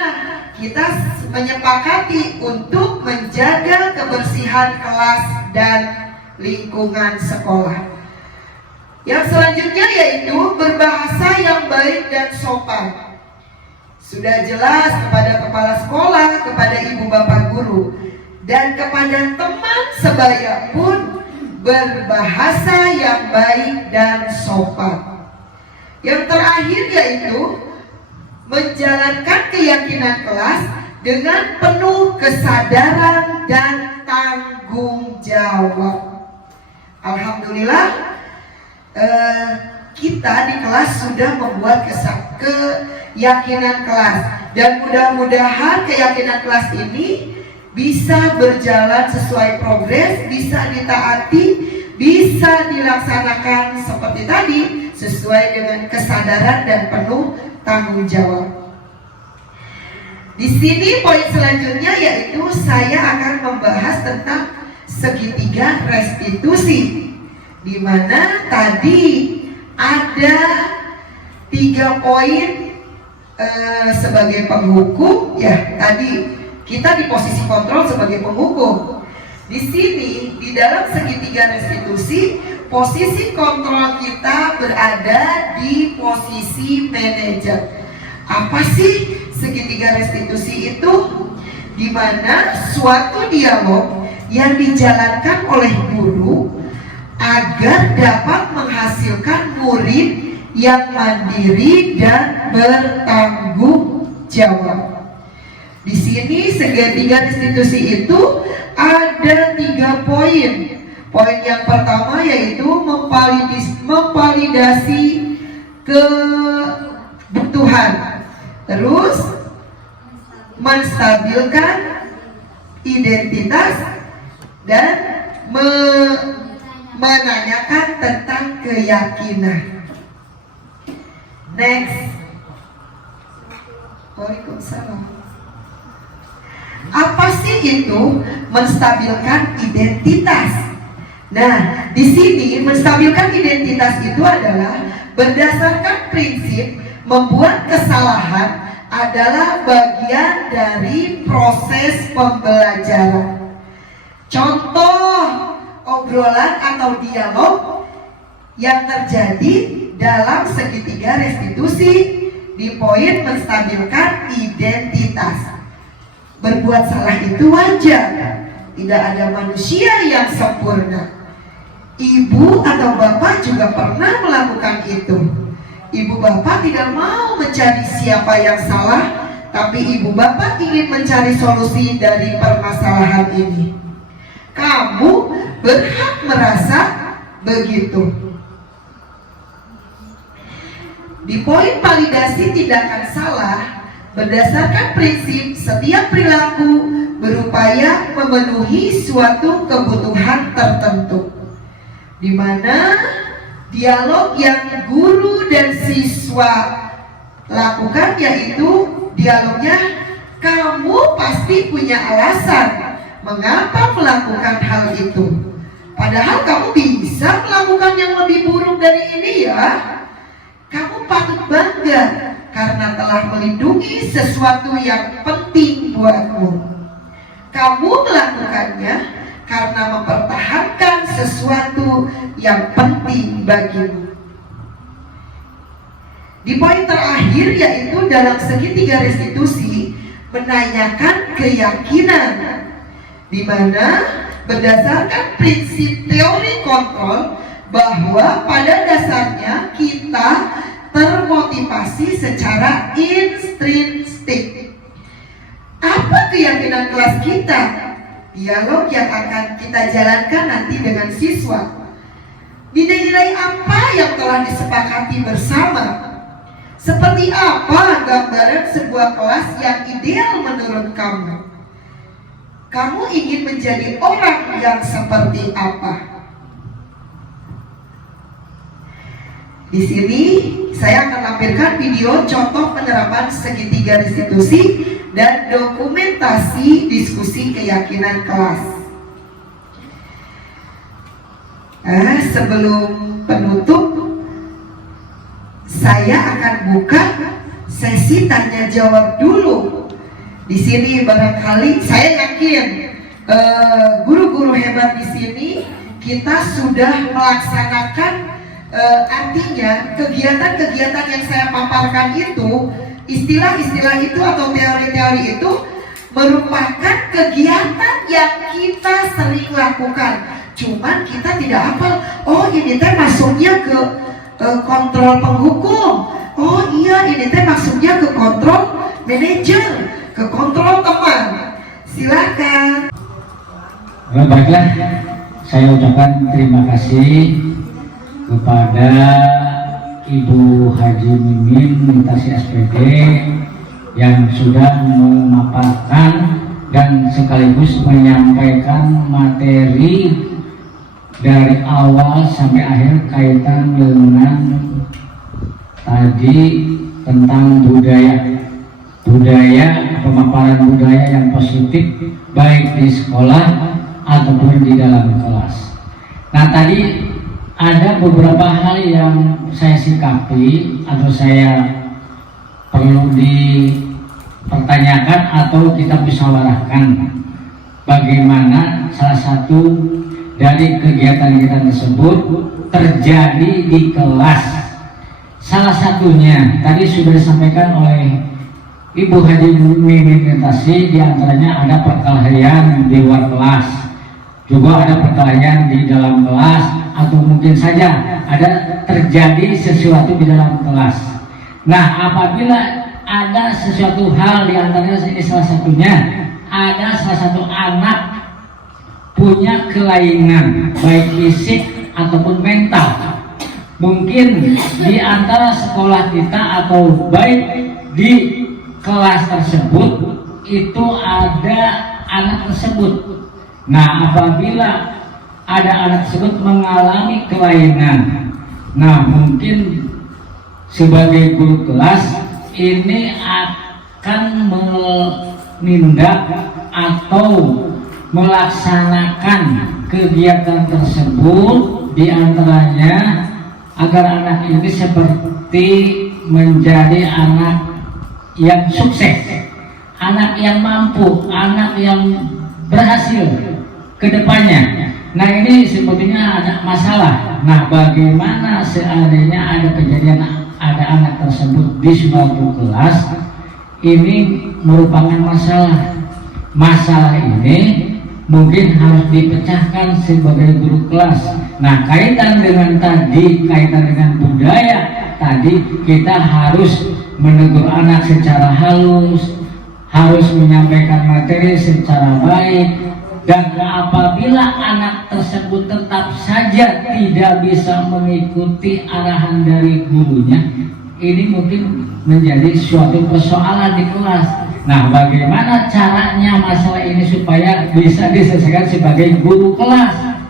kita menyepakati untuk menjaga kebersihan kelas dan lingkungan sekolah. Yang selanjutnya yaitu berbahasa yang baik dan sopan. Sudah jelas kepada kepala sekolah, kepada ibu bapak guru, dan kepada teman sebaya pun berbahasa yang baik dan sopan. Yang terakhir yaitu menjalankan keyakinan kelas dengan penuh kesadaran dan tanggung jawab. Alhamdulillah kita di kelas sudah membuat keyakinan kelas, dan mudah-mudahan keyakinan kelas ini bisa berjalan sesuai progres, bisa ditaati, bisa dilaksanakan seperti tadi sesuai dengan kesadaran dan penuh tanggung jawab. Di sini poin selanjutnya yaitu saya akan membahas tentang segitiga restitusi, di mana tadi ada 3 poin sebagai penghukum. Ya, tadi kita di posisi kontrol sebagai penghukum. Di sini di dalam segitiga restitusi, posisi kontrol kita berada di posisi manajer. Apa sih segitiga restitusi itu? Di mana suatu dialog yang dijalankan oleh guru agar dapat menghasilkan murid yang mandiri dan bertanggung jawab. Di sini segitiga restitusi itu ada 3 poin. Poin yang pertama yaitu memvalidasi kebutuhan, terus menstabilkan identitas, dan menanyakan tentang keyakinan. Next. Waalaikumsalam. Apa sih itu menstabilkan identitas? Nah, di sini menstabilkan identitas itu adalah berdasarkan prinsip membuat kesalahan adalah bagian dari proses pembelajaran. Contoh obrolan atau dialog yang terjadi dalam segitiga restitusi di poin menstabilkan identitas. Berbuat salah itu wajar, tidak ada manusia yang sempurna. Ibu atau bapak juga pernah melakukan itu. Ibu bapak tidak mau mencari siapa yang salah, tapi ibu bapak ingin mencari solusi dari permasalahan ini. Kamu berhak merasa begitu. Di poin validasi tindakan salah, berdasarkan prinsip setiap perilaku berupaya memenuhi suatu kebutuhan tertentu, di mana dialog yang guru dan siswa lakukan yaitu dialognya kamu pasti punya alasan mengapa melakukan hal itu, padahal kamu bisa melakukan yang lebih buruk dari ini ya. Kamu patut bangga karena telah melindungi sesuatu yang penting buatmu. Kamu melakukannya karena mempertahankan sesuatu yang penting bagimu. Di poin terakhir yaitu dalam segitiga restitusi menanyakan keyakinan, di mana berdasarkan prinsip teori kontrol bahwa pada dasarnya kita termotivasi secara intrinsik. Apa keyakinan kelas kita? Dialog yang akan kita jalankan nanti dengan siswa. Nilai-nilai apa yang telah disepakati bersama? Seperti apa gambaran sebuah kelas yang ideal menurut kamu? Kamu ingin menjadi orang yang seperti apa? Di sini saya akan tampilkan video contoh penerapan segitiga restitusi dan dokumentasi diskusi keyakinan kelas. Sebelum penutup, saya akan buka sesi tanya jawab dulu. Di sini barangkali saya yakin guru-guru hebat di sini kita sudah melaksanakan. Artinya kegiatan-kegiatan yang saya paparkan itu, istilah-istilah itu atau teori-teori itu merupakan kegiatan yang kita sering lakukan. Cuman kita tidak hafal, oh ini teh masuknya ke kontrol penghukum, oh iya ini teh masuknya ke kontrol manajer, ke kontrol teman. Silakan. Baiklah, saya ucapkan terima kasih kepada Ibu Haji Mimin Mutasi SPD yang sudah memaparkan dan sekaligus menyampaikan materi dari awal sampai akhir kaitan dengan tadi tentang budaya pemaparan budaya yang positif baik di sekolah ataupun di dalam kelas. Nah, tadi ada beberapa hal yang saya sikapi atau saya perlu dipertanyakan atau kita musyawarahkan bagaimana salah satu dari kegiatan kita tersebut terjadi di kelas. Salah satunya tadi sudah disampaikan oleh Ibu Haji Mimin Mutasi, diantaranya ada perkelahian di luar kelas, juga ada perkelahian di dalam kelas, atau mungkin saja ada terjadi sesuatu di dalam kelas. Nah, apabila ada sesuatu hal di antaranya ini salah satunya ada salah satu anak punya kelainan baik fisik ataupun mental, mungkin di antara sekolah kita atau baik di kelas tersebut itu ada anak tersebut. Nah, apabila ada anak tersebut mengalami kelainan, nah mungkin sebagai guru kelas ini akan menindak atau melaksanakan kegiatan tersebut, diantaranya agar anak ini seperti menjadi anak yang sukses, anak yang mampu, anak yang berhasil ke depannya. Nah, ini sebetulnya ada masalah. Nah, bagaimana seandainya ada kejadian ada anak tersebut di suatu kelas, ini merupakan masalah. Masalah ini mungkin harus dipecahkan sebagai guru kelas. Nah, kaitan dengan budaya tadi, kita harus menegur anak secara halus, harus menyampaikan materi secara baik, dan apabila anak tersebut tetap saja tidak bisa mengikuti arahan dari gurunya, ini mungkin menjadi suatu persoalan di kelas. Nah, bagaimana caranya masalah ini supaya bisa diselesaikan sebagai guru kelas?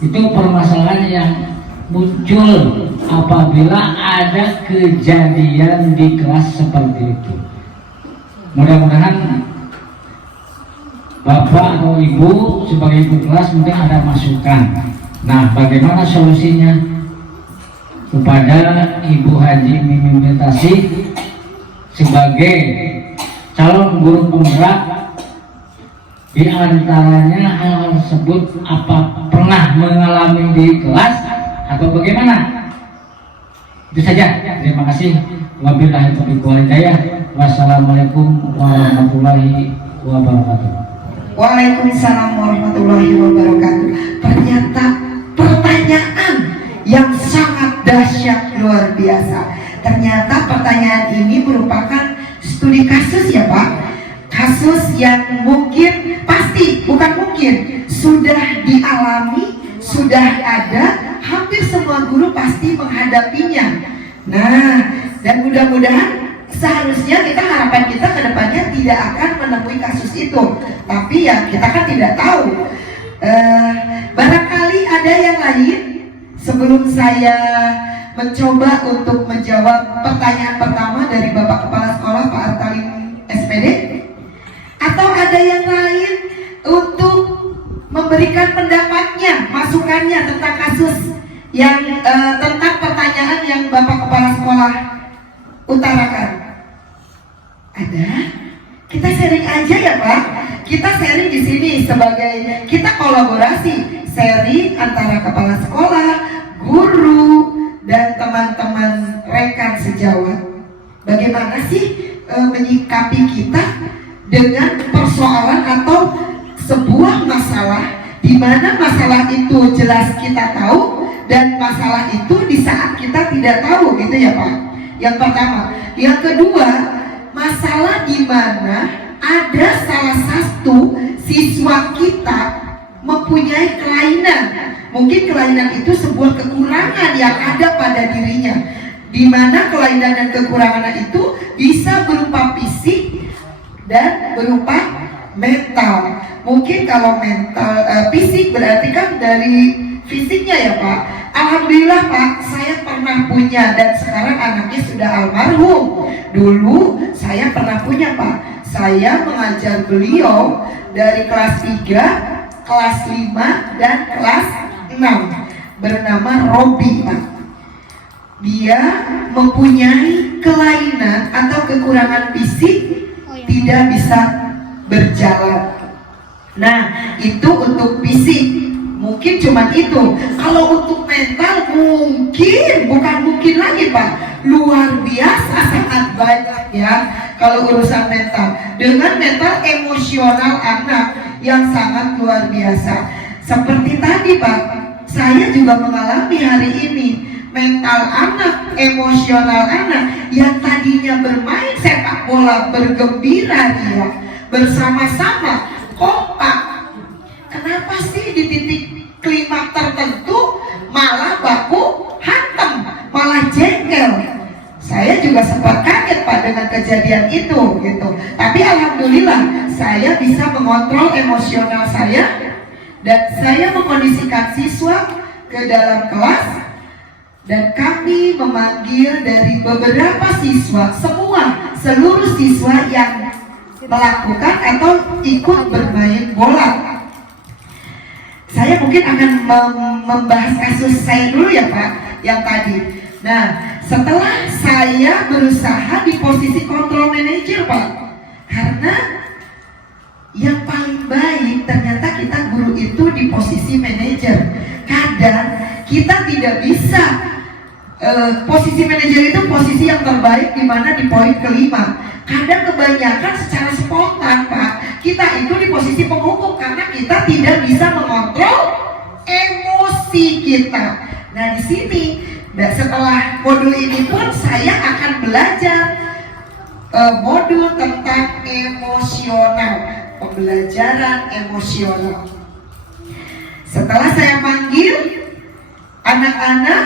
Itu permasalahan yang muncul apabila ada kejadian di kelas seperti itu. Mudah-mudahan Bapak atau Ibu sebagai ibu kelas mungkin ada masukan. Nah, bagaimana solusinya? Kepada Ibu Haji Mimin Mutasi sebagai calon guru penggerak, di antaranya hal tersebut apa pernah mengalami di kelas atau bagaimana? Itu saja. Terima kasih. Wabillahi taufiq wal hidayah. Wassalamualaikum warahmatullahi wabarakatuh. Waalaikumsalam warahmatullahi wabarakatuh. Ternyata pertanyaan yang sangat dahsyat, luar biasa. Ternyata pertanyaan ini merupakan studi kasus ya Pak. Kasus yang mungkin, pasti, bukan mungkin, sudah dialami, sudah ada, hampir semua guru pasti menghadapinya. Nah, dan mudah-mudahan seharusnya harapan kita ke depannya tidak akan menemui kasus itu. Tapi ya kita kan tidak tahu. Barangkali ada yang lain sebelum saya mencoba untuk menjawab pertanyaan pertama dari Bapak Kepala Sekolah Pak Artalim SPD, atau ada yang lain untuk memberikan pendapatnya, masukannya tentang kasus yang tentang pertanyaan yang Bapak Kepala Sekolah utarakan. Ada? Kita sharing aja ya Pak. Kita sharing di sini sebagai kita kolaborasi, sharing antara kepala sekolah, guru, dan teman-teman rekan sejawat. Bagaimana sih menyikapi kita dengan persoalan atau sebuah masalah di mana masalah itu jelas kita tahu dan masalah itu di saat kita tidak tahu, gitu ya Pak. Yang pertama. Yang kedua, masalah di mana ada salah satu siswa kita mempunyai kelainan, Mungkin kelainan itu sebuah kekurangan yang ada pada dirinya, di mana kelainan dan kekurangan itu bisa berupa fisik dan berupa mental. Mungkin kalau mental, fisik berarti kan dari fisiknya ya Pak. Alhamdulillah Pak, saya pernah punya dan sekarang anaknya sudah almarhum. Dulu saya pernah punya Pak. Saya mengajar beliau dari kelas 3, kelas 5 dan kelas 6, bernama Robi Pak. Dia mempunyai kelainan atau kekurangan fisik, tidak bisa berjalan. Nah, itu untuk fisik. Mungkin cuma itu. Kalau untuk mental bukan mungkin lagi Pak, luar biasa, sangat banyak ya. Kalau urusan mental, dengan mental emosional anak yang sangat luar biasa. Seperti tadi Pak, saya juga mengalami hari ini. Mental anak, emosional anak yang tadinya bermain sepak bola, bergembira dia, bersama-sama, kompak. Kenapa sih di titik klimaks tertentu malah baku hantam, malah jengkel? Saya juga sempat kaget Pak dengan kejadian itu gitu. Tapi alhamdulillah saya bisa mengontrol emosional saya dan saya mengkondisikan siswa ke dalam kelas, dan kami memanggil dari beberapa siswa, seluruh siswa yang melakukan atau ikut bermain bola. Saya mungkin akan membahas kasus saya dulu ya Pak, yang tadi. Nah, setelah saya berusaha di posisi control manager Pak, karena yang paling baik ternyata kita guru itu di posisi manajer. Kadang kita tidak bisa, posisi manajer itu posisi yang terbaik di mana di poin kelima. Kadang kebanyakan secara spontan Pak, kita itu di posisi penghukum karena kita tidak bisa mengontrol emosi kita. Nah di sini, setelah modul ini pun saya akan belajar modul tentang emosional, pembelajaran emosional. Setelah saya panggil anak-anak,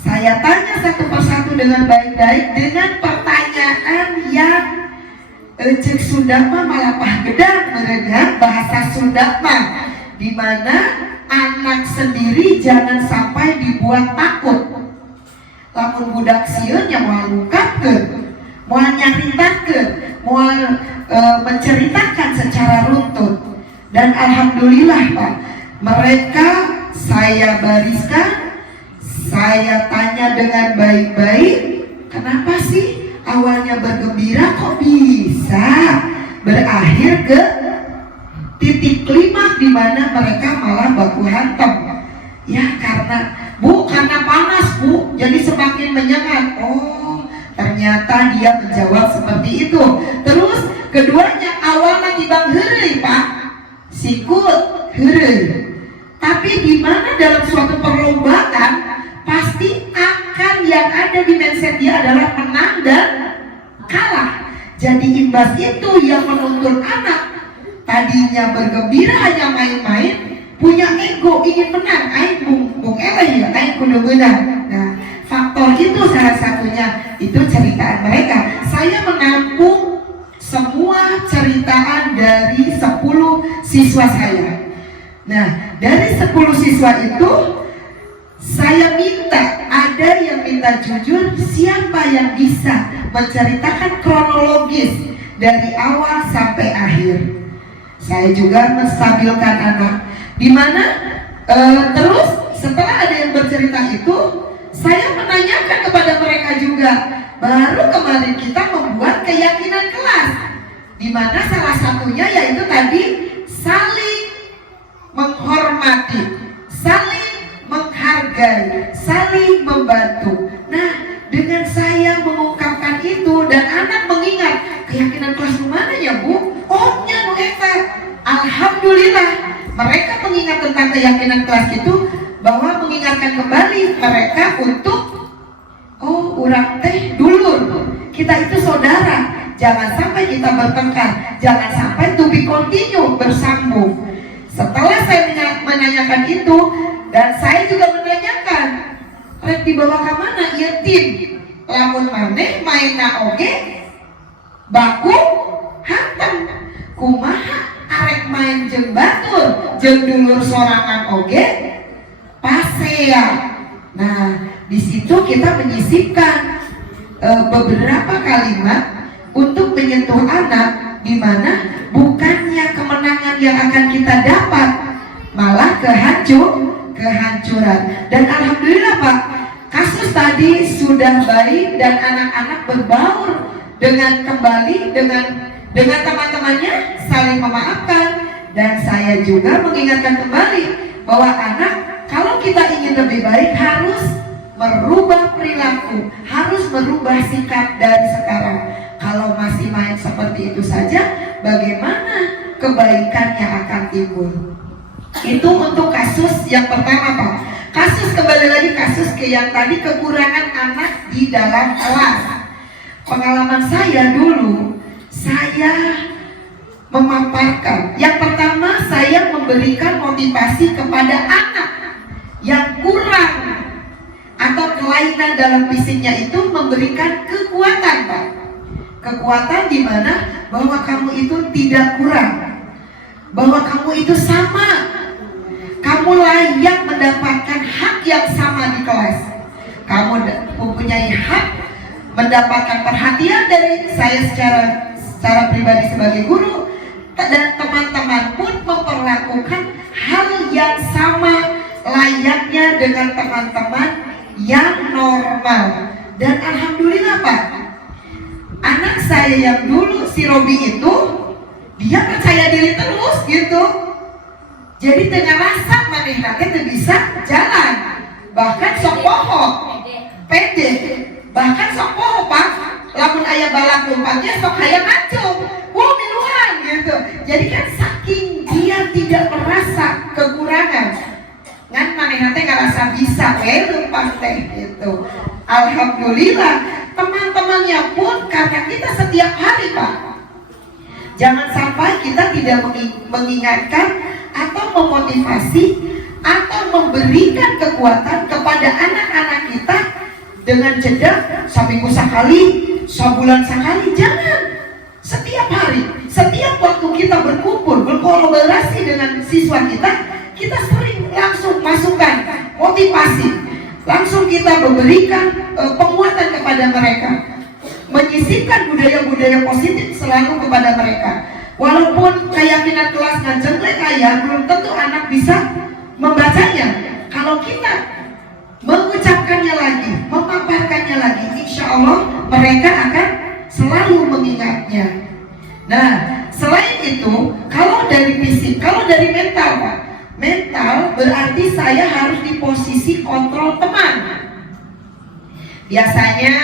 saya tanya satu persatu dengan baik-baik dengan pertanyaan yang cek Sunda mah malapah gedang mereka, bahasa Sunda mah, di mana anak sendiri jangan sampai dibuat takut. Lamun budak sieun nya moal ngungkapkeun, moal nyaritakeun, moal menceritakan secara runtut. Dan alhamdulillah Pak, mereka saya bariskan. Saya tanya dengan baik-baik, kenapa sih awalnya bergembira kok bisa berakhir ke titik klimaks di mana mereka malah baku hantam? Ya karena panas Bu, jadi semakin menyengat. Oh, ternyata dia menjawab seperti itu. Terus keduanya awalnya dibang heureuy Pak, sikut heureuy. Tapi di mana dalam suatu perlombaan pasti akan yang ada di mindset dia adalah menang dan kalah. Jadi imbas itu yang menuntun anak tadinya bergembira hanya main-main, punya ego ingin menang, aing bung eleh ya, aing kudu menang. Nah, faktor itu salah satunya, itu ceritaan mereka. Saya menampung semua ceritaan dari 10 siswa saya. Nah, dari 10 siswa itu saya minta, ada yang minta jujur, siapa yang bisa menceritakan kronologis dari awal sampai akhir. Saya juga menstabilkan anak, dimana terus setelah ada yang bercerita itu, saya menanyakan kepada mereka juga. Baru kemarin kita membuat keyakinan kelas, dimana salah satunya yaitu tadi saling menghormati, saling menghargai, saling membantu. Nah, dengan saya mengungkapkan itu dan anak mengingat keyakinan kelas mana ya Bu? Oh, nya nu eta. Alhamdulillah, mereka mengingat tentang keyakinan kelas itu, bahwa mengingatkan kembali mereka untuk urang teh dulur, kita itu saudara, jangan sampai kita bertengkar, jangan sampai to be continue, bersambung. Setelah saya menanyakan itu, Dan saya juga menanyakan, rek dibawa ke mana? Ieu tim lamun maneh mainna oge baku hantam. Kumaha arek main jeung batur jeung dulur sorangan oge pasea. Nah, di situ kita menyisipkan beberapa kalimat untuk menyentuh anak, di mana bukannya kemenangan yang akan kita dapat, malah kehancuran. Dan alhamdulillah Pak, kasus tadi sudah baik dan anak-anak berbaur dengan kembali dengan teman-temannya, saling memaafkan. Dan saya juga mengingatkan kembali bahwa anak, kalau kita ingin lebih baik, harus merubah perilaku, harus merubah sikap dari sekarang. Kalau masih main seperti itu saja, bagaimana kebaikannya akan timbul? Itu untuk kasus yang pertama Pak. Kasus, kembali lagi kasus ke yang tadi, kekurangan anak di dalam kelas. Pengalaman saya dulu, saya memaparkan, yang pertama saya memberikan motivasi kepada anak yang kurang atau kelainan dalam fisiknya, itu memberikan kekuatan Pak. Kekuatan di mana bahwa kamu itu tidak kurang, bahwa kamu itu sama, kamu layak mendapatkan hak yang sama di kelas. Kamu mempunyai hak mendapatkan perhatian dari saya secara pribadi sebagai guru, dan teman-teman pun memperlakukan hal yang sama layaknya dengan teman-teman yang normal. Dan alhamdulillah Pak, anak saya yang dulu si Robi itu, dia percaya diri terus gitu. Jadi dengan rasa manehna teh bisa jalan, bahkan sok poho, pede, bahkan sok poho Pak. Lamun aya balak lompatnya sok hayang ngacung, miluan gitu. Jadi kan saking dia tidak merasa kekurangan, ngan manehna teh ngarasa bisa lompat teh gitu. Alhamdulillah, teman-temannya pun, karena kita setiap hari Pak, jangan sampai kita tidak mengingatkan atau memotivasi atau memberikan kekuatan kepada anak-anak kita dengan jeda seminggu sekali, sebulan sekali. Jangan, setiap hari, setiap waktu kita berkumpul, berkolaborasi dengan siswa kita sering langsung masukkan motivasi, langsung kita memberikan penguatan kepada mereka, menyisipkan budaya-budaya positif selalu kepada mereka. Walaupun keyakinan kelas ngajengklek kaya, belum tentu anak bisa membacanya. Kalau kita mengucapkannya lagi, memaparkannya lagi, insya Allah mereka akan selalu mengingatnya. Nah, selain itu, kalau dari fisik, kalau dari mental Pak, mental berarti saya harus di posisi kontrol teman. Biasanya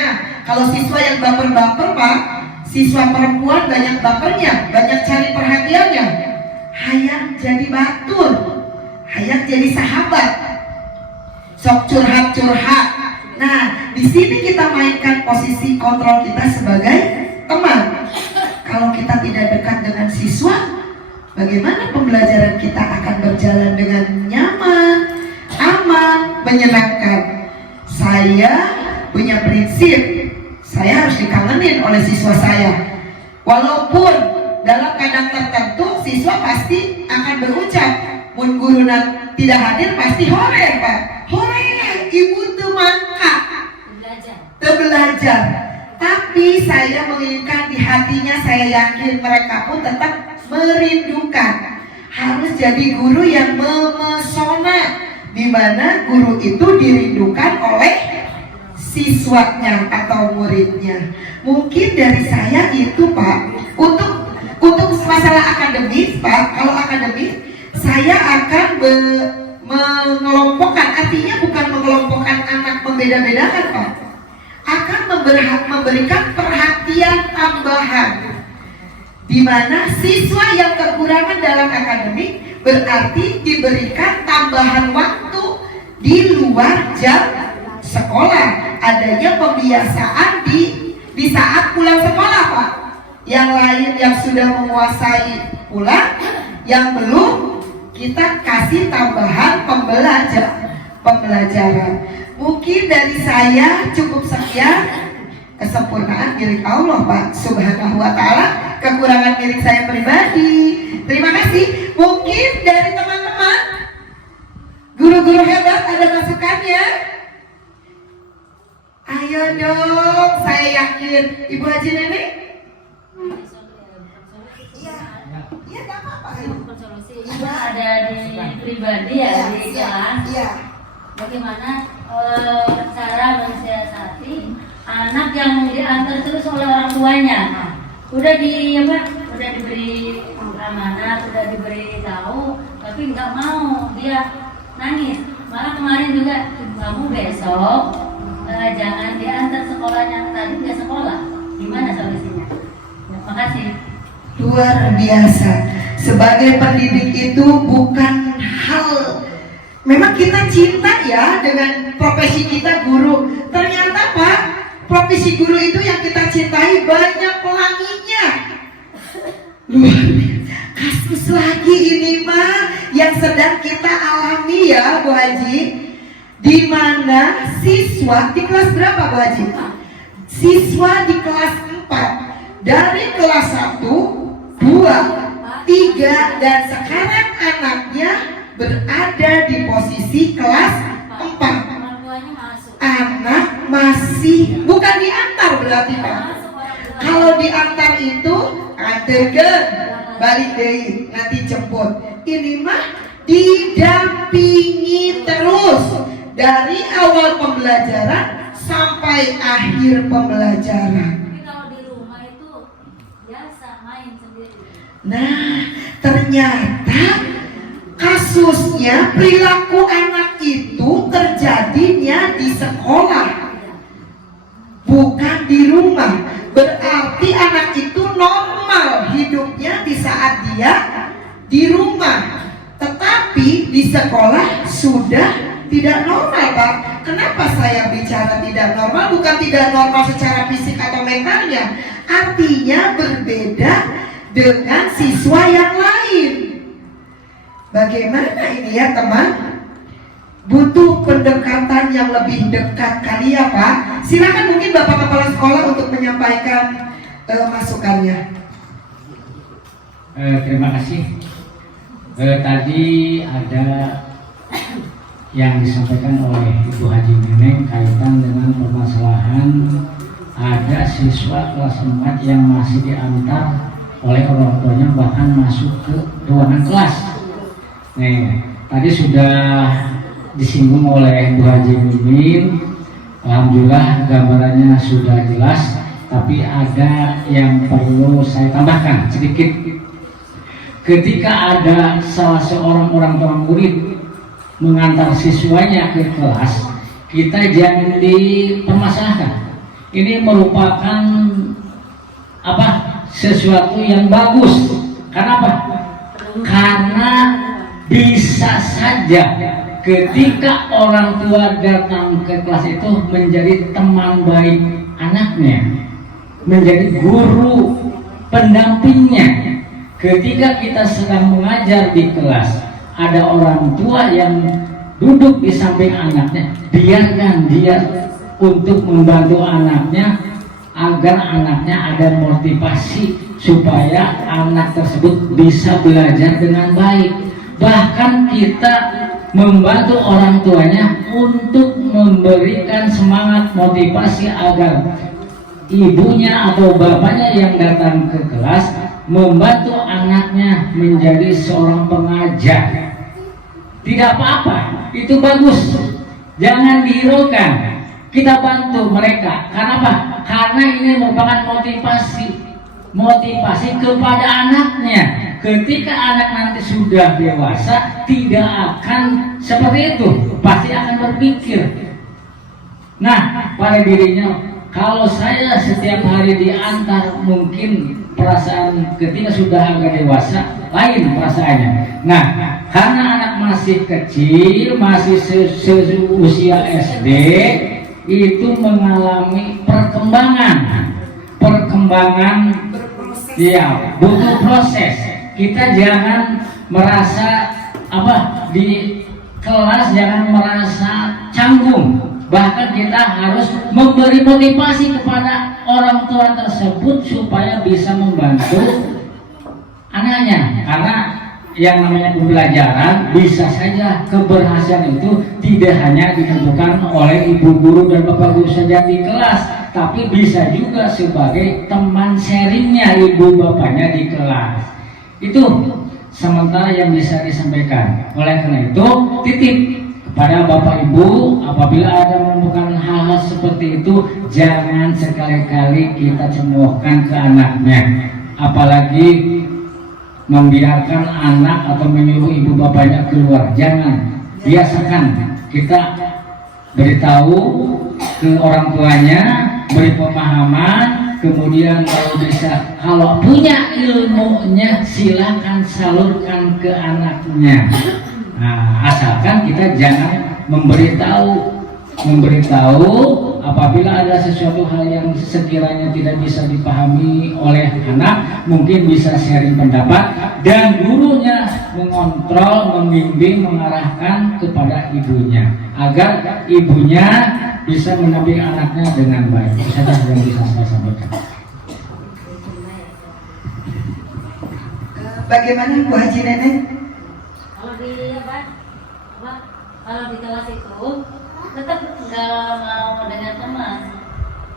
kalau siswa yang baper-baper Pak, siswa perempuan banyak bapernya, banyak cari perhatiannya, hayang jadi batur, hayang jadi sahabat, sok curhat-curhat. Nah, di sini kita mainkan posisi kontrol kita sebagai teman. Kalau kita tidak dekat dengan siswa, bagaimana pembelajaran kita akan berjalan dengan nyaman, aman, menyenangkan? Saya punya prinsip, saya harus dikangenin oleh siswa saya. Walaupun dalam keadaan tertentu siswa pasti akan berucap, mun guruna tidak hadir pasti hore Pak, hore ibu teu mangka, belajar. Tapi saya menginginkan di hatinya, saya yakin mereka pun tetap merindukan. Harus jadi guru yang memesona, di mana guru itu dirindukan oleh siswanya atau muridnya. Mungkin dari saya itu Pak, untuk masalah akademis Pak, kalau akademis saya akan mengelompokkan, artinya bukan mengelompokkan anak membeda-bedakan Pak, akan memberikan perhatian tambahan, di mana siswa yang kekurangan dalam akademik berarti diberikan tambahan waktu di luar jam sekolah, adanya pembiasaan di saat pulang sekolah Pak. Yang lain yang sudah menguasai pulang, yang belum kita kasih tambahan pembelajaran. Mungkin dari saya cukup sekian. Kesempurnaan milik Allah Pak Subhanahu wa Ta'ala, kekurangan milik saya pribadi. Terima kasih. Mungkin dari teman-teman guru-guru hebat ada masukannya? Ayo dong, saya yakin Ibu Haji Nenek. Iya, iya nggak apa-apa. Ibu ada di pribadi ya, di kelas. Iya. Bagaimana cara mensiasati anak yang diantar terus oleh orang tuanya? Udah diberi amanat, udah diberi tahu, tapi nggak mau, dia nangis. Malah kemarin juga, kamu besok jangan diantar sekolahnya, tadi nggak sekolah. Gimana solusinya? Ya, makasih. Luar biasa. Sebagai pendidik itu bukan hal, memang kita cinta ya dengan profesi kita guru. Ternyata Pak, profesi guru itu yang kita cintai banyak pelanginya. Luar biasa. Kasus lagi ini mah yang sedang kita alami ya Bu Haji. Di mana siswa di kelas berapa Bu Haji? Siswa di kelas 4 dari kelas 1, 2, 3 dan sekarang anaknya berada di posisi kelas 4. Orang tuanya masuk. Anak masih bukan diantar berarti Pak. Kalau diantar itu antarkan balik deh nanti jemput. Ini mah didampingi terus dari awal pembelajaran sampai akhir pembelajaran. Tapi kalau di rumah itu biasa main sendiri. Nah, ternyata kasusnya perilaku anak itu terjadinya di sekolah, bukan di rumah. Berarti anak itu normal hidupnya di saat dia di rumah, tetapi di sekolah sudah tidak normal Pak. Kenapa saya bicara tidak normal? Bukan tidak normal secara fisik atau mentalnya, artinya berbeda dengan siswa yang lain. Bagaimana ini ya teman? Butuh pendekatan yang lebih dekat kali ya Pak. Silakan mungkin Bapak Kepala Sekolah untuk menyampaikan masukannya. Terima kasih. Tadi ada yang disampaikan oleh Ibu Haji Neneng kaitan dengan permasalahan ada siswa kelas 4 yang masih diantar oleh orang tuanya bahkan masuk ke ruangan kelas. Nih, tadi sudah disinggung oleh Bu Haji Mimin. Alhamdulillah gambarannya sudah jelas, tapi ada yang perlu saya tambahkan sedikit. Ketika ada salah seorang orang tua murid mengantar siswanya ke kelas, kita jangan dipermasalahkan. Ini merupakan sesuatu yang bagus. Kenapa? Karena bisa saja ketika orang tua datang ke kelas itu menjadi teman baik anaknya, menjadi guru pendampingnya. Ketika kita sedang mengajar di kelas, ada orang tua yang duduk di samping anaknya, biarkan dia untuk membantu anaknya agar anaknya ada motivasi supaya anak tersebut bisa belajar dengan baik. Bahkan kita membantu orang tuanya untuk memberikan semangat motivasi agar ibunya atau bapaknya yang datang ke kelas membantu anaknya menjadi seorang pengajar. Tidak apa-apa, itu bagus. Jangan dihiraukan. Kita bantu mereka. Kenapa? Karena ini merupakan motivasi kepada anaknya. Ketika anak nanti sudah dewasa, tidak akan seperti itu, pasti akan berpikir. Nah, pada dirinya, kalau saya setiap hari diantar, mungkin perasaan ketika sudah agak dewasa lain perasaannya. Nah, karena anak masih kecil, masih usia SD, itu mengalami perkembangan, ya butuh proses. Kita jangan merasa di kelas jangan merasa canggung, bahkan kita harus memberi motivasi kepada orang tua tersebut supaya bisa membantu anaknya, karena yang namanya pembelajaran bisa saja keberhasilan itu tidak hanya ditentukan oleh ibu guru dan bapak guru saja di kelas, tapi bisa juga sebagai teman sharingnya ibu bapaknya di kelas. Itu sementara yang bisa disampaikan. Oleh karena itu, titip kepada bapak ibu, apabila ada menemukan hal-hal seperti itu, jangan sekali-kali kita cemoohkan ke anaknya, apalagi membiarkan anak atau menyuruh ibu bapaknya keluar. Jangan, biasakan kita beritahu ke orang tuanya, beri pemahaman, kemudian kalau punya ilmunya silakan salurkan ke anaknya. Nah, asalkan kita jangan memberitahu apabila ada sesuatu hal yang sekiranya tidak bisa dipahami oleh anak, mungkin bisa sharing pendapat dan gurunya mengontrol, membimbing, mengarahkan kepada ibunya agar ibunya bisa mendampingi anaknya dengan baik. Itu saja yang bisa saya sampaikan. Bagaimana Bu Haji Neneng? Kalau di kelas itu tetap nggak mau dengan teman,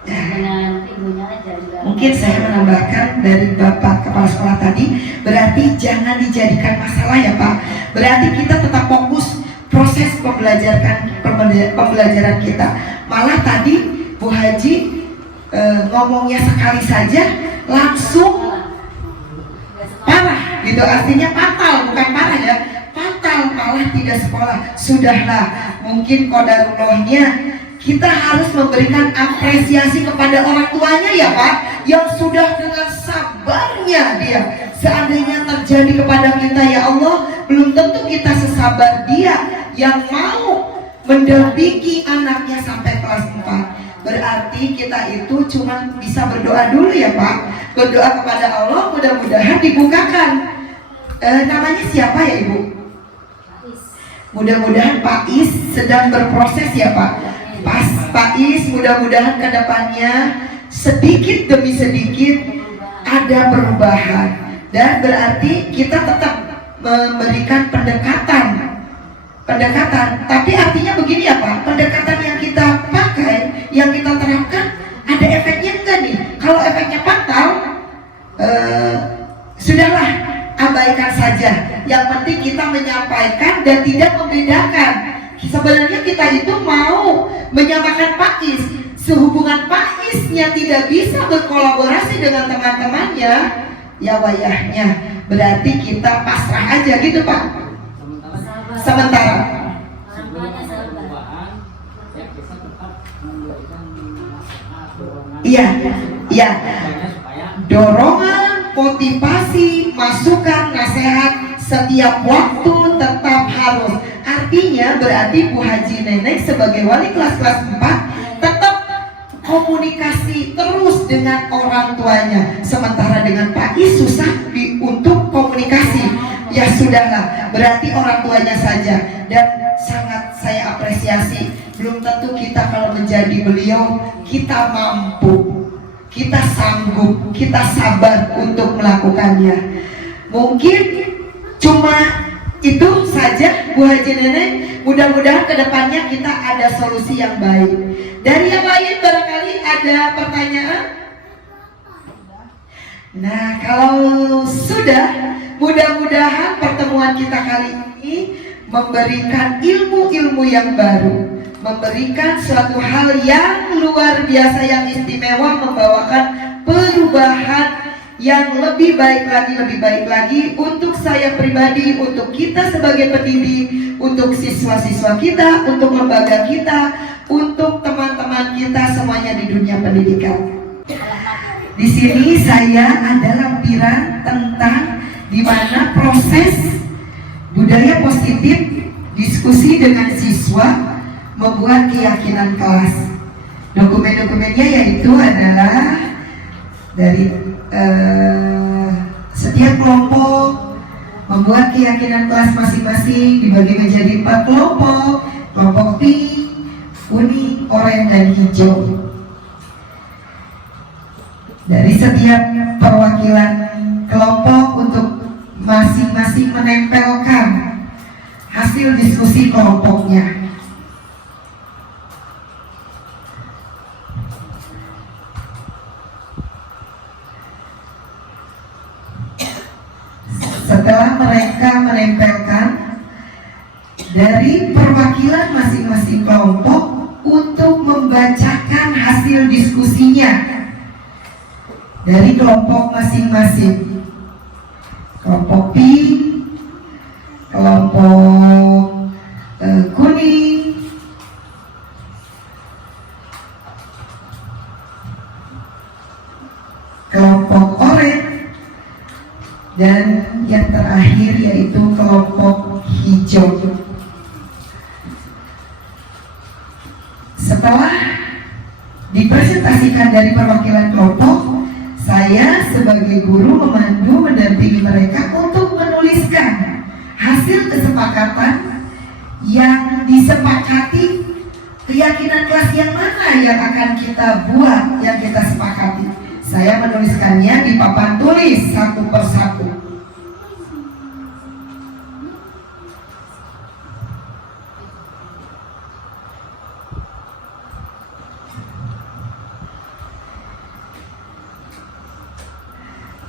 dengan ibunya aja. Mungkin saya menambahkan dari Bapak Kepala Sekolah tadi, berarti jangan dijadikan masalah ya Pak. Berarti kita tetap fokus proses pembelajaran kita. Malah tadi Bu Haji ngomongnya sekali saja langsung parah gitu, artinya fatal, bukan parah ya, fatal, malah tidak sekolah. Sudahlah, mungkin qadarullahnya kita harus memberikan apresiasi kepada orang tuanya ya Pak, yang sudah dengan sabarnya dia. Seandainya terjadi kepada kita ya Allah, belum tentu kita sesabar dia yang mau mendampingi anaknya sampai kelas 4. Berarti kita itu cuma bisa berdoa dulu ya Pak, berdoa kepada Allah, mudah-mudahan dibukakan. Namanya siapa ya Ibu? Mudah-mudahan Pak Is sedang berproses ya Pak. Pak Is mudah-mudahan ke depannya sedikit demi sedikit ada perubahan, dan berarti kita tetap memberikan pendekatan. Tapi artinya begini ya Pak, pendekatan yang kita pakai, yang kita terapkan, ada efeknya enggak nih? Kalau efeknya fatal, sudahlah, abaikan saja. Yang penting kita menyampaikan dan tidak membedakan. Sebenarnya kita itu mau menyamakan Pak Is. Sehubungan Pak Isnya tidak bisa berkolaborasi dengan teman-temannya, ya wayahnya berarti kita pasrah aja gitu Pak. Sementara iya, dorongan, motivasi, masukan, nasihat setiap waktu tetap harus. Artinya berarti Bu Haji Neneng sebagai wali kelas 4 tetap komunikasi terus dengan orang tuanya. Sementara dengan Pak Is susah untuk komunikasi. Ya sudahlah, berarti orang tuanya saja. Dan sangat saya apresiasi, belum tentu kita kalau menjadi beliau kita mampu, kita sanggup, kita sabar untuk melakukannya. Mungkin cuma itu saja Bu Haji Neneng. Mudah-mudahan kedepannya kita ada solusi yang baik. Dari yang lain barangkali ada pertanyaan? Nah, kalau sudah, mudah-mudahan pertemuan kita kali ini memberikan ilmu-ilmu yang baru, memberikan suatu hal yang luar biasa, yang istimewa, membawakan perubahan yang lebih baik lagi untuk saya pribadi, untuk kita sebagai pendidik, untuk siswa-siswa kita, untuk lembaga kita, untuk teman-teman kita semuanya di dunia pendidikan. Di sini saya ada lampiran tentang di mana proses budaya positif diskusi dengan siswa membuat keyakinan kelas. Dokumen-dokumennya yaitu adalah dari setiap kelompok membuat keyakinan kelas masing-masing dibagi menjadi 4 kelompok, kelompok pink, kuning, oranye, dan hijau. Dari setiap perwakilan kelompok untuk masing-masing menempelkan hasil diskusi kelompoknya. Setelah mereka menempelkan, dari perwakilan masing-masing kelompok untuk membacakan hasil diskusinya dari kelompok masing-masing. Kelompok pink, kelompok kuning, kelompok oranye, dan yang terakhir yaitu kelompok hijau. Setelah dipresentasikan dari perwakilan kelompok, saya sebagai guru memandu mendampingi mereka untuk menuliskan hasil kesepakatan yang disepakati, keyakinan kelas yang mana yang akan kita buat, yang kita sepakati. Saya menuliskannya di papan tulis satu persatu.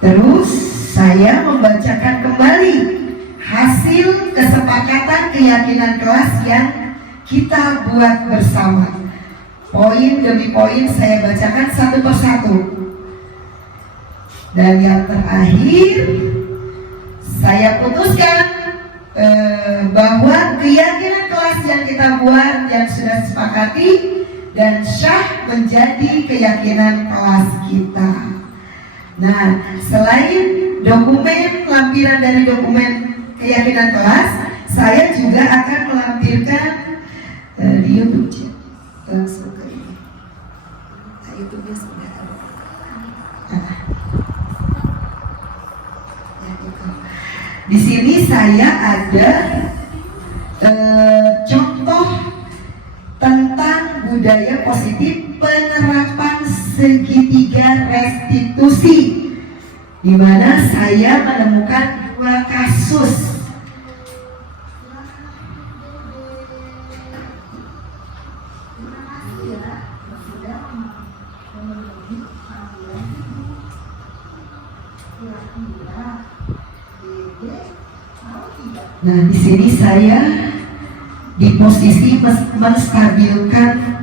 Terus saya membacakan kembali hasil kesepakatan keyakinan kelas yang kita buat bersama. Poin demi poin saya bacakan satu persatu. Dan yang terakhir saya putuskan bahwa keyakinan kelas yang kita buat yang sudah sepakati dan syah menjadi keyakinan kelas kita. Nah, selain dokumen, lampiran dari dokumen keyakinan kelas, saya juga akan melampirkan di YouTube ya. Langsung ke ini. Nah, YouTube-nya sudah ada. Ya, gitu. Di sini saya ada contoh tentang budaya positif penerapan segitiga restitusi, di mana saya menemukan 2 kasus. Nah, di sini saya di posisi menstabilkan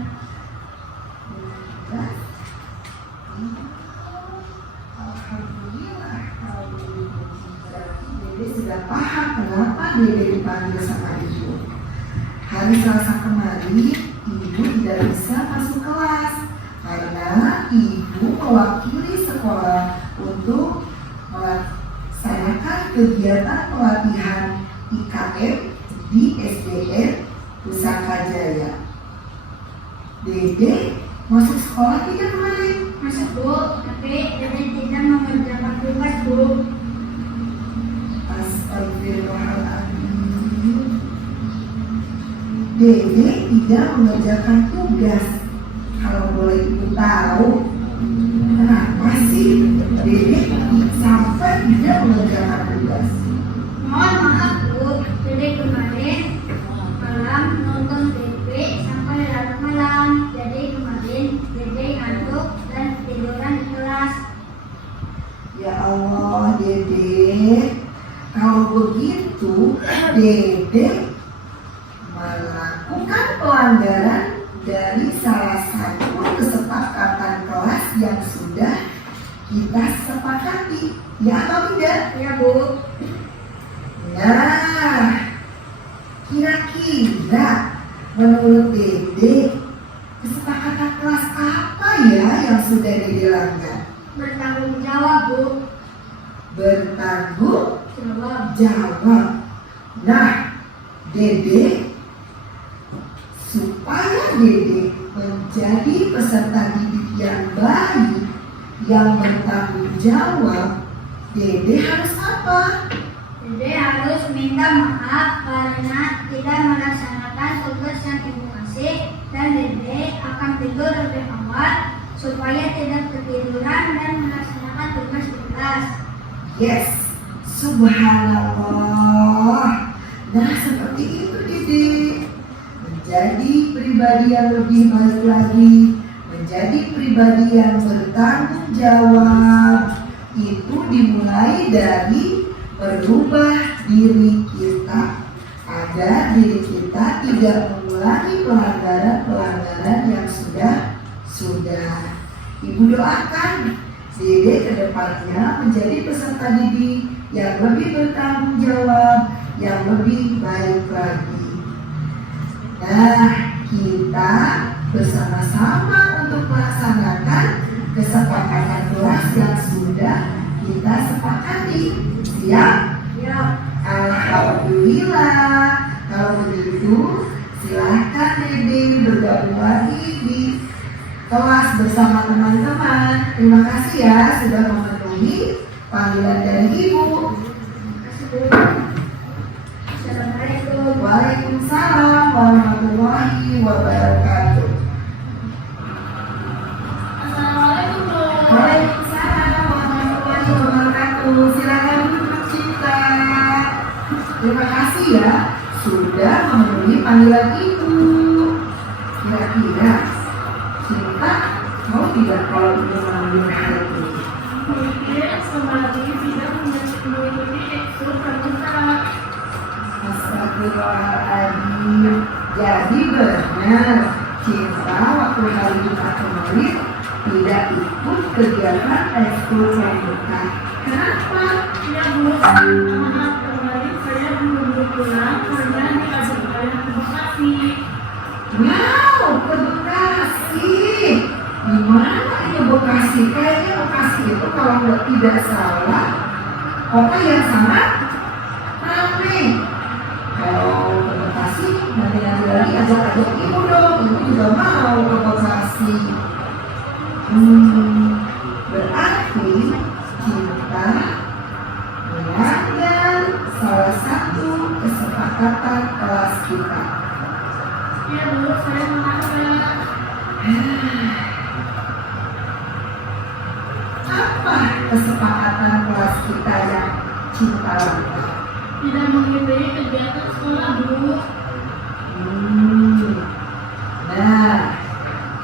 sudah paham kenapa dia dipanggil sama ibu. Hari Selasa kemarin ibu tidak bisa masuk kelas karena ibu mewakili sekolah untuk melaksanakan kegiatan pelatihan IKM di SDN Pusaka Jaya. Dede masuk sekolah tidak kemarin? Masuk Bu, tapi Dede tidak mengerjakan tugas Bu. Astagfirullahaladzim. Dede tidak mengerjakan tugas. Kalau boleh ibu tahu, kenapa sih Dede sampai tidak mengerjakan tugas? Mohon maaf Bu, Dede kemarin malam nonton TV sampai larut malam. Jadi kemarin Dede ngantuk dan tiduran di kelas. Ya Allah, Dede. Kalau begitu, Dede melakukan pelanggaran dari salah satu kesepakatan kelas yang sudah kita sepakati. Ya atau tidak? Ya Bu. Nah, kira-kira menurut Dede, kesepakatan kelas apa ya yang sudah Dede langgar? Bertanggung jawab Bu. Bertanggung jawab. Nah, Dede, supaya Dede menjadi peserta didik yang baik, yang bertanggung jawab, Dede harus apa? Dede harus minta maaf karena tidak melaksanakan tugas yang ibu kasih, dan Dede akan tidur lebih awal supaya tidak ketiduran dan melaksanakan tugas di kelas. Yes, subhanallah. Nah, seperti itu Dede. Menjadi pribadi yang lebih baik lagi, menjadi pribadi yang bertanggung jawab, itu dimulai dari merubah diri kita agar diri kita tidak mengulangi pelanggaran-pelanggaran yang sudah. Ibu doakan Dede ke depannya menjadi peserta didik yang lebih bertanggung jawab, yang lebih baik lagi. Nah, kita bersama-sama untuk melaksanakan kesepakatan kelas yang sudah kita sepakati. Siap? Ya, Alhamdulillah. Kalau begitu, silahkan Dede bergabung lagi di kelas bersama teman-teman. Terima kasih ya sudah memenuhi panggilan dari Ibu. Assalamualaikum. Waalaikumsalam warahmatullahi wabarakatuh. Assalamualaikum Bu. Waalaikumsalam warahmatullahi wabarakatuh. Silakan duduk Cinta. Terima kasih ya sudah memenuhi panggilan Ibu. Kira-kira Cinta mau tidak kalau Ibu memanggil hari ini? Mungkin kembali tidak mengikuti ekstur permintaan. Astagfirullahaladzim. Jadi benar Cinta waktu hari Jumat kemarin tidak ikut kegiatan ekskul pramuka. Kenapa? Ya Bu, maaf kemarin saya belum pulang karena dikasih oleh ke Bekasi. Wow, ke Bekasi. Di mana itu Bekasi? Kayaknya Bekasi itu kalau tidak salah kota yang sangat ramai. Kalau ke Bekasi, nanti lagi ajak-ajak Ibu dong. Ibu juga mau ke Bekasi. Berarti Cinta melanggar salah satu kesepakatan kelas kita. Ya Bu, saya melanggar. Apa kesepakatan kelas kita yang Cinta langgar? Tidak mengikuti kegiatan sekolah Bu. Nah,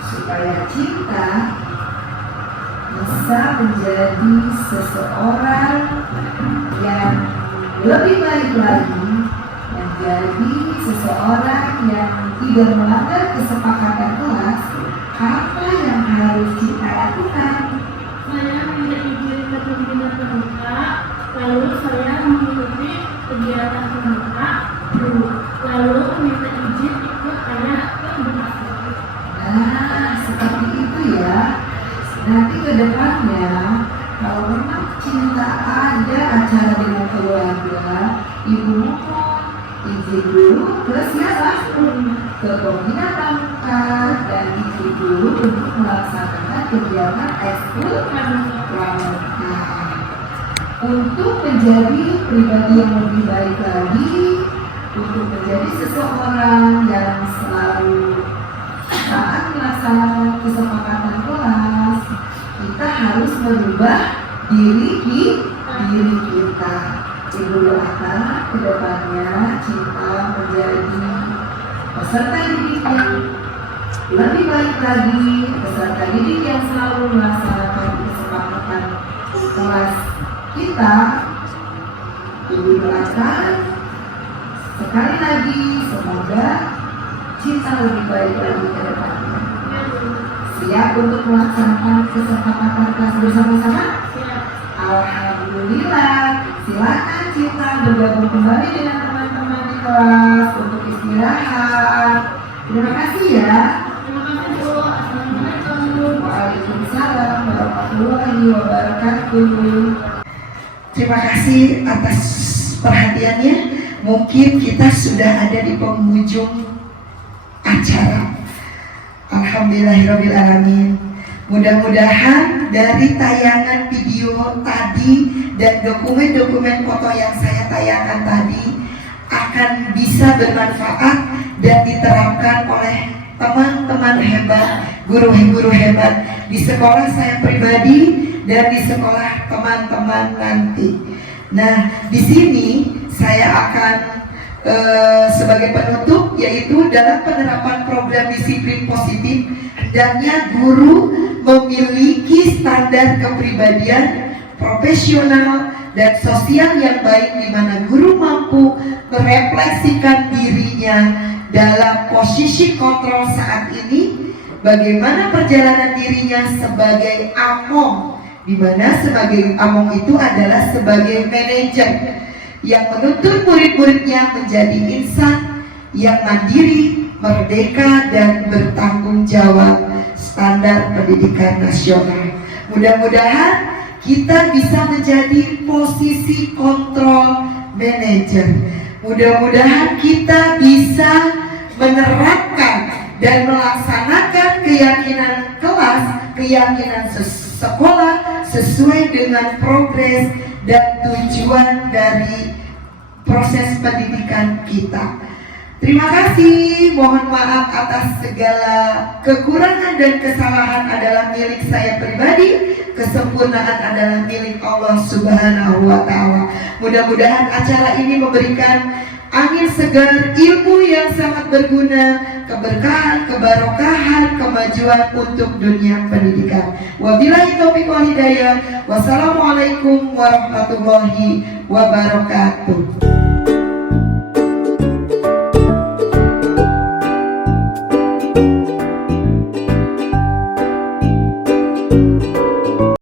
supaya Cinta bisa menjadi seseorang yang lebih baik lagi, menjadi seseorang yang tidak melanggar kesepakatan kelas, apa yang harus Cinta lakukan? Saya minta izin ke pembina pramuka, lalu saya mengikuti kegiatan pramuka, lalu minta izin ikut ayah ke Bekasi. Nah, seperti itu ya. Nanti ke depannya, kalau memang Cinta ada acara dengan keluarga, Ibu mohon izin dulu ke siapa? Ke pembina pramuka, dan izin dulu untuk melaksanakan kegiatan ekskul pramuka. Untuk menjadi pribadi yang lebih baik lagi, untuk menjadi seseorang yang selalu saat melaksanakan kesepakatan kelas, kita harus merubah diri kita. Ibu doakan ke depannya Cinta menjadi peserta didik yang lebih baik lagi, peserta didik yang selalu melaksanakan kesepakatan kelas kita. Ibu doakan sekali lagi semoga Cinta lebih baik lagi ke depannya. Siap untuk melaksanakan kesepakatan kelas bersama-sama? Alhamdulillah. Silakan Cinta bergabung kembali dengan teman-teman di kelas untuk istirahat. Terima kasih ya. Terima kasih Bu. Assalamualaikum. Waalaikumsalam warahmatullahi wabarakatuh. Terima kasih atas perhatiannya. Mungkin kita sudah ada di penghujung acara. Alhamdulillahirrabbilalamin. Mudah-mudahan dari tayangan video tadi dan dokumen-dokumen foto yang saya tayangkan tadi akan bisa bermanfaat dan diterapkan oleh teman-teman hebat, guru-guru hebat di sekolah saya pribadi dan di sekolah teman-teman nanti. Nah, di sini saya akan sebagai penutup, yaitu dalam penerapan program disiplin positif, hendaknya guru memiliki standar kepribadian profesional dan sosial yang baik, di mana guru mampu merefleksikan dirinya dalam posisi kontrol saat ini, bagaimana perjalanan dirinya sebagai among, di mana sebagai among itu adalah sebagai manajer yang menuntun murid-muridnya menjadi insan yang mandiri, merdeka, dan bertanggung jawab standar pendidikan nasional. Mudah-mudahan kita bisa menjadi posisi kontrol manager. Mudah-mudahan kita bisa menerapkan dan melaksanakan keyakinan kelas, keyakinan sekolah sesuai dengan progres dan tujuan dari proses pendidikan kita. Terima kasih, mohon maaf atas segala kekurangan dan kesalahan adalah milik saya pribadi, kesempurnaan adalah milik Allah Subhanahu wa Ta'ala. Mudah-mudahan acara ini memberikan angin segar, ilmu yang sangat berguna, keberkahan, kebarokahan, kemajuan untuk dunia pendidikan. Wabillahi taufiq wal hidayah. Wassalamualaikum warahmatullahi wabarakatuh.